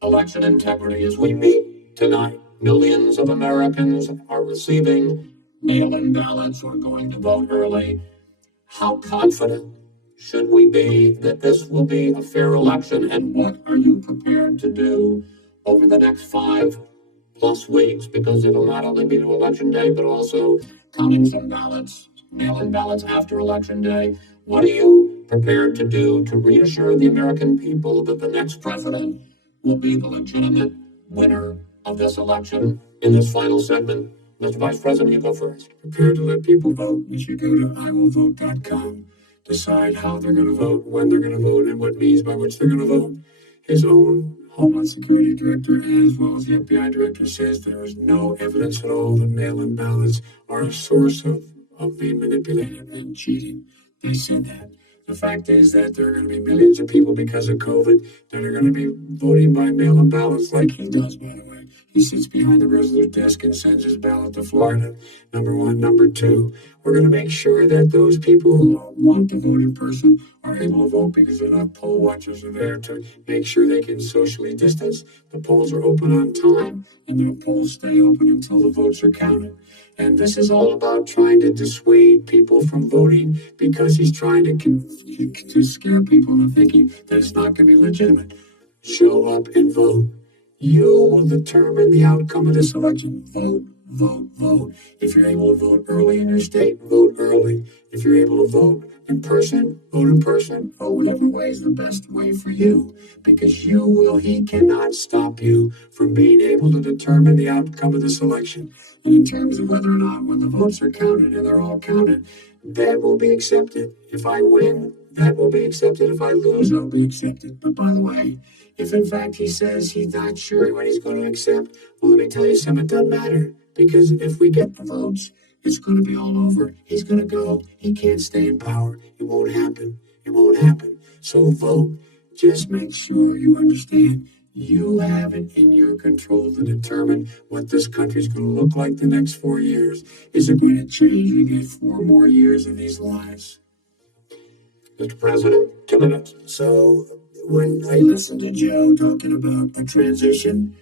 Election integrity as we meet tonight. Millions of Americans are receiving mail-in ballots or going to vote early. How confident should we be that this will be a fair election, and what are you prepared to do over the next 5+ weeks? Because it'll not only be to election day, but also counting some ballots, mail-in ballots after election day. What are you prepared to do to reassure the American people that the next president will be the legitimate winner of this election? In this final segment, Mr. Vice President, you go first. Prepared to let people vote. You should go to iwillvote.com. Decide how they're going to vote, when they're going to vote, and what means by which they're going to vote. His own Homeland Security Director, as well as the FBI Director, says there is no evidence at all that mail-in ballots are a source of being manipulated and cheating. They said that. The fact is that there are going to be millions of people because of COVID that are going to be voting by mail-in ballots, like he does, by the way. He sits behind the resident desk and sends his ballot to Florida. Number one. Number two, we're going to make sure that those people who want to vote in person are able to vote, because enough poll watchers are there to make sure they can socially distance. The polls are open on time, and the polls stay open until the votes are counted. And this is all about trying to dissuade people from voting, because he's trying to scare people into thinking that it's not going to be legitimate. Show up and vote. You will determine the outcome of this election. Vote, vote, vote. If you're able to vote early in your state, vote early. If you're able to vote in person, vote in person. Or whatever way is the best way for you. Because he cannot stop you from being able to determine the outcome of this election. And in terms of whether or not, when the votes are counted, and they're all counted, that will be accepted. If I win, that will be accepted. If I lose, that will be accepted. But by the way, if in fact he says he's not sure what he's going to accept, well, let me tell you something, it doesn't matter. Because if we get the votes, it's going to be all over. He's going to go. He can't stay in power. It won't happen. It won't happen. So vote. Just make sure you understand you have it in your control to determine what this country's going to look like the next 4 years. Is it going to change? You get 4 more years of these lies. Mr. President, 2 minutes. So when I listen to Joe talking about a transition,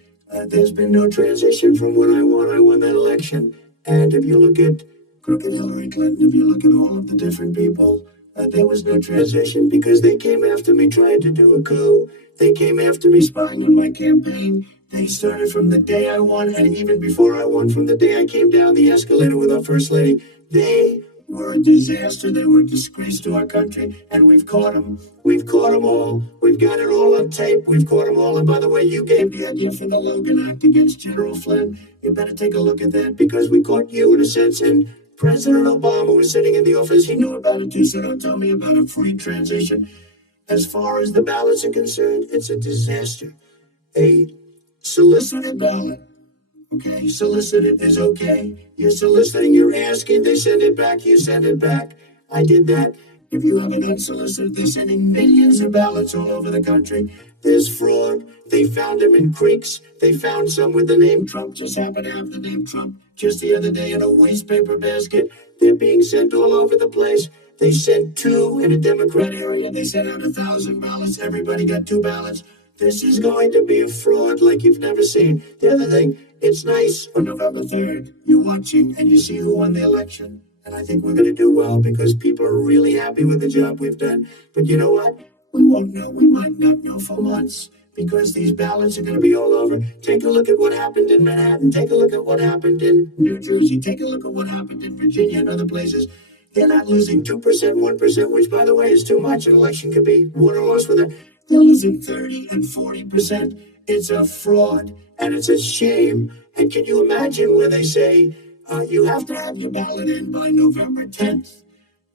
there's been no transition from when I won that election. And if you look at crooked Hillary Clinton, if you look at all of the different people, there was no transition, because they came after me trying to do a coup. They came after me spying on my campaign. They started from the day I won, and even before I won, from the day I came down the escalator with our First Lady. They were a disaster. They were a disgrace to our country, and we've caught them. We've caught them all. We've got it all on tape. We've caught them all. And by the way, you gave the idea for the Logan Act against General Flynn. You better take a look at that, because we caught you in a sense, and President Obama was sitting in the office. He knew about it too, so don't tell me about a free transition. As far as the ballots are concerned, it's a disaster. A solicited ballot, okay? Solicited is okay. You're soliciting, you're asking, they send it back, you send it back. I did that. If you have an unsolicited, they're sending millions of ballots all over the country. There's fraud. They found them in creeks. They found some with the name Trump, just happened to have the name Trump just the other day in a waste paper basket. They're being sent all over the place. They sent 2 in a Democrat area. They sent out 1,000 ballots. Everybody got 2 ballots. This is going to be a fraud like you've never seen. The other thing, it's nice on November 3rd. You're watching and you see who won the election. And I think we're going to do well, because people are really happy with the job we've done. But you know what? We won't know. We might not know for months, because these ballots are going to be all over. Take a look at what happened in Manhattan. Take a look at what happened in New Jersey. Take a look at what happened in Virginia and other places. They're not losing 2%, 1%, which, by the way, is too much. An election could be won or lost with it. They're losing 30 and 40%. It's a fraud, and it's a shame. And can you imagine where they say, you have to have your ballot in by November 10th.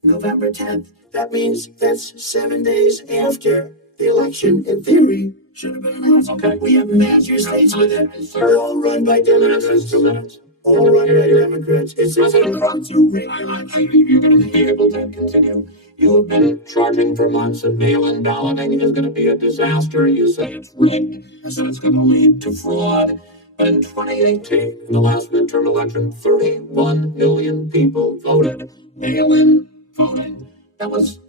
November 10th. That means that's 7 days after the election, in theory. Should have been announced. Okay. We have major states with it. They're all run by Democrats. 2 minutes. All run by Democrats. It's a President Trump, you're going to be able to continue. You have been charging for months that mail-in balloting is going to be a disaster. You say it's rigged. I said it's going to lead to fraud. But in 2018, in the last midterm election, 31 million people voted mail-in voting. That was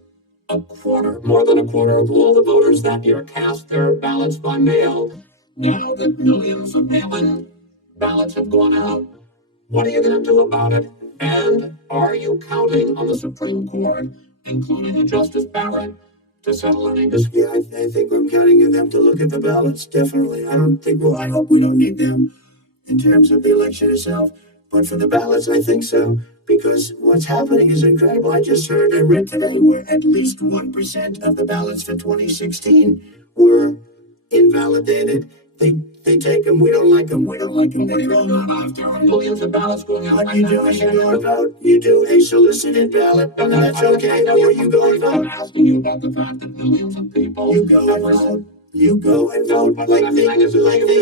a quarter, more than a quarter of all the voters that year cast their ballots by mail. Now that millions of mail-in ballots have gone out, what are you going to do about it? And are you counting on the Supreme Court including a Justice Barrett, to settle any dispute. Yeah, I think I'm counting on them to look at the ballots, definitely. I hope we don't need them in terms of the election itself. But for the ballots, I think so, because what's happening is incredible. I read today where at least 1% of the ballots for 2016 were invalidated. They take them, we don't like them, they throw them out. There are millions of ballots going out. What you do is you go and vote. You do a solicited ballot, and that's okay. Or you go and vote. I'm asking you about the fact that millions of people. You go and vote. You go and vote like they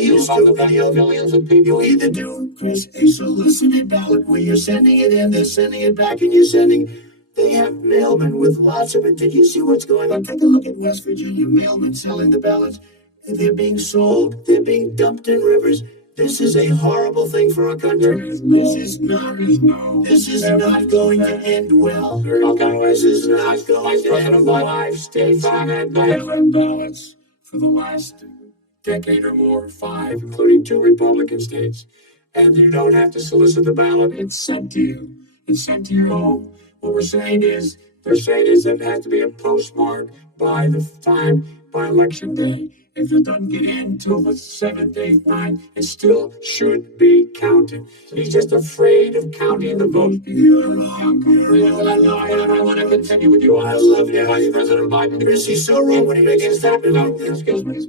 used to. Millions of people. You either do, Chris, a solicited ballot where you're sending it in, they're sending it back, and you're sending. They have mailmen with lots of it. Did you see what's going on? Take a look at West Virginia mailmen selling the ballots. They're being sold. They're being dumped in rivers. This is a horrible thing for our country. This is not going to end well. This is not going to end well. I've stayed on ballots for the last decade or more, 5, including 2 Republican states. And you don't have to solicit the ballot. It's sent to you. It's sent to your home. What they're saying is that it has to be a postmark by election day. If it doesn't get in till the 7th, 8th, 9th, it still should be counted. He's just afraid of counting the votes. You're wrong. I want to continue with you. I love you, Vice President Biden. Chris, he's so wrong when he makes it happen. Excuse me.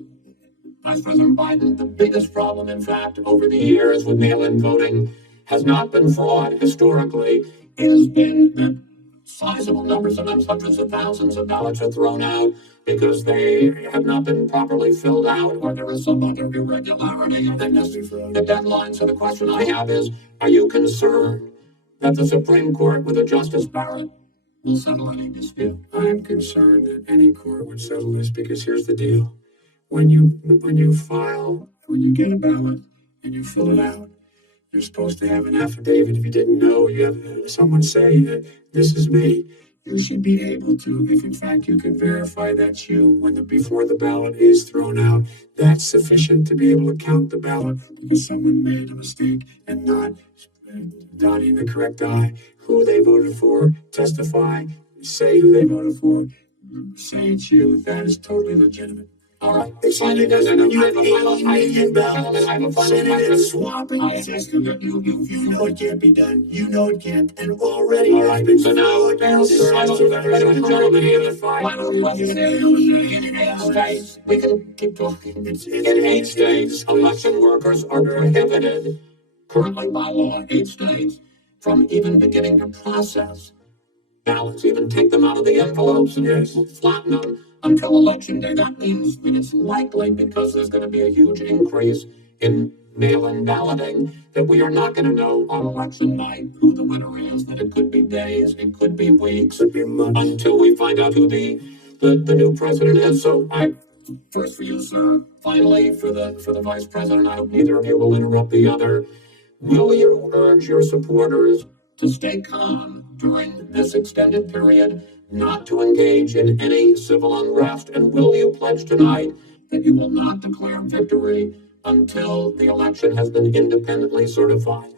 Vice President Biden, the biggest problem, in fact, over the years with mail-in voting has not been fraud historically. It has been that sizable numbers, sometimes hundreds of thousands of ballots are thrown out because they have not been properly filled out or there is some other irregularity and they missed the deadline. So the question I have is, are you concerned that the Supreme Court with a Justice Barrett will settle any dispute? I am concerned that any court would settle this because here's the deal. When you get a ballot and you fill it out, you're supposed to have an affidavit. If you didn't know, you have someone say that this is me. You should be able to, if in fact you can verify that's you before the ballot is thrown out, that's sufficient to be able to count the ballot because someone made a mistake and not dotting the correct I, who they voted for, testify, say who they voted for, say it's you. That is totally legitimate. All right. It doesn't you have 8 million ballots. Senate is swapping the system. You know it can't be done. You know it can't. And already has been. So now, we can keep talking. In 8 states, election workers are prohibited, currently by law, 8 states, from even beginning to process ballots, even take them out of the envelopes and flatten them until election day. That means that it's likely, because there's going to be a huge increase in mail-in balloting, that we are not going to know on election night who the winner is, that it could be days, it could be weeks, it could be months, until we find out who the new president is. So first for you, sir, finally for the vice president, I hope neither of you will interrupt the other. Will you urge your supporters to stay calm during this extended period, not to engage in any civil unrest, and will you pledge tonight that you will not declare victory until the election has been independently certified?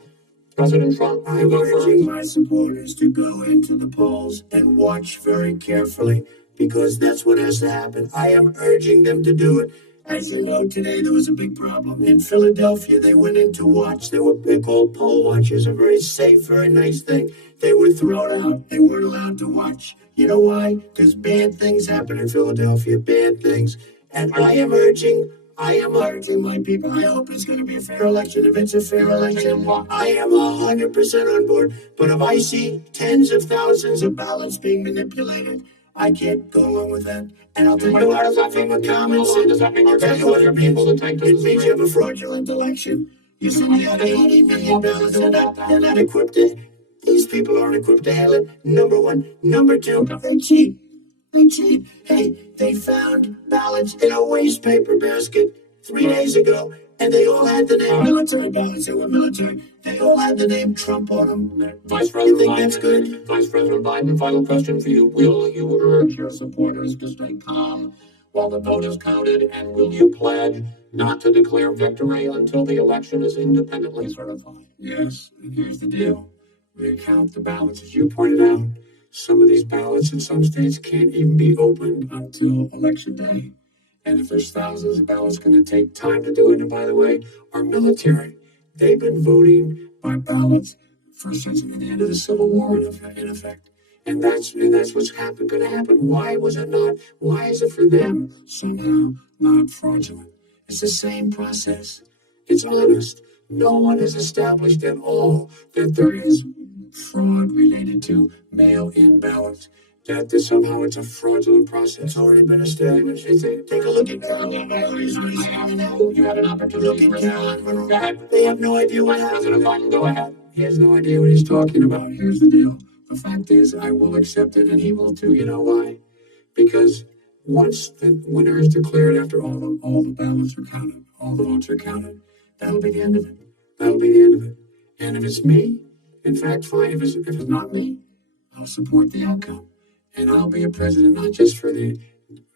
President Trump, I'm urging my supporters to go into the polls and watch very carefully, because that's what has to happen. I am urging them to do it. As you know, today there was a big problem. In Philadelphia, they went in to watch. They were called poll watchers, a very safe, very nice thing. They were thrown out. They weren't allowed to watch. You know why? Because bad things happen in Philadelphia, bad things. And I am urging my people. I hope it's going to be a fair election. If it's a fair election, I am 100% on board. But if I see tens of thousands of ballots being manipulated, I can't go along with that. And I'll tell you what, I'll tell you what comments. I'll tell you what it means. It means you have a fraudulent election. You said you had 80 million ballots. They're not equipped to. These people aren't equipped to handle it. Number one. Number two, they cheat. Hey, they found ballots in a waste paper basket 3 days ago, and they all had the name military ballots. They were military. They all had the name Trump on them. Vice President You think Biden, that's good? Vice President Biden, final question for you. Will you urge your supporters to stay calm while the vote is counted, and will you pledge not to declare victory until the election is independently certified? Yes, and here's the deal. We count the ballots, as you pointed out. Some of these ballots in some states can't even be opened until election day. And if there's thousands of ballots, going to take time to do it. And by the way, our military, they've been voting by ballots since the end of the Civil War in effect. And that's what's going to happen. Why was it not? Why is it for them somehow not fraudulent? It's the same process. It's honest. No one has established at all that there is fraud related to mail-in ballots. That somehow it's a fraudulent process. It's already been established. Take a look at you have an opportunity to respond. Go ahead. They have no idea what President Biden. Go ahead. He has no idea what he's talking about. Here's the deal. The fact is, I will accept it, and he will too. You know why? Because once the winner is declared, after all the ballots are counted, all the votes are counted, that'll be the end of it. That'll be the end of it. And if it's me, in fact, fine. If it's not me, I'll support the outcome, and I'll be a president not just for the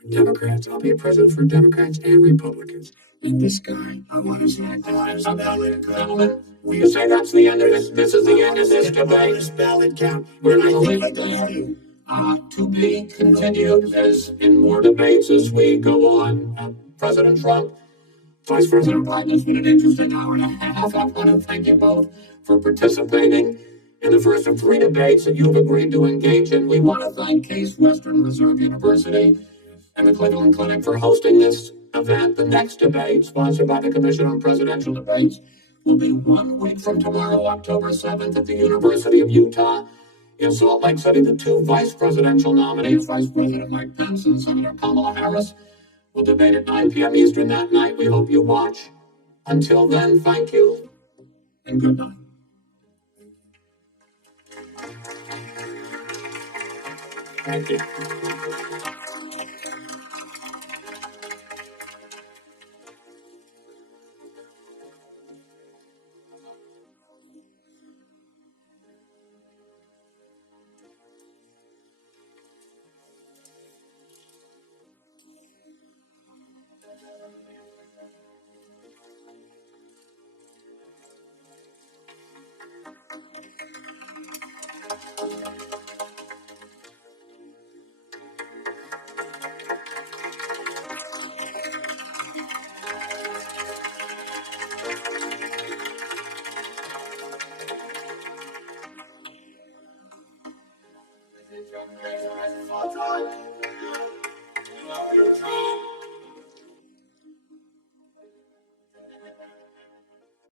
Democrats. I'll be a president for Democrats and Republicans. And this guy, I want to say, gentlemen, we say that's the end of this. This is the end of this debate. This ballot count. We're not going to be continued as in more debates as we go on. President Trump, Vice President Biden, it's been an interesting hour and a half. I want to thank you both for participating in the first of 3 debates that you've agreed to engage in. We want to thank Case Western Reserve University and the Cleveland Clinic for hosting this event. The next debate, sponsored by the Commission on Presidential Debates, will be 1 week from tomorrow, October 7th, at the University of Utah in Salt Lake City. The 2 vice presidential nominees, Vice President Mike Pence and Senator Kamala Harris, will debate at 9 p.m. Eastern that night. We hope you watch. Until then, thank you and good night. Thank you. Thank you.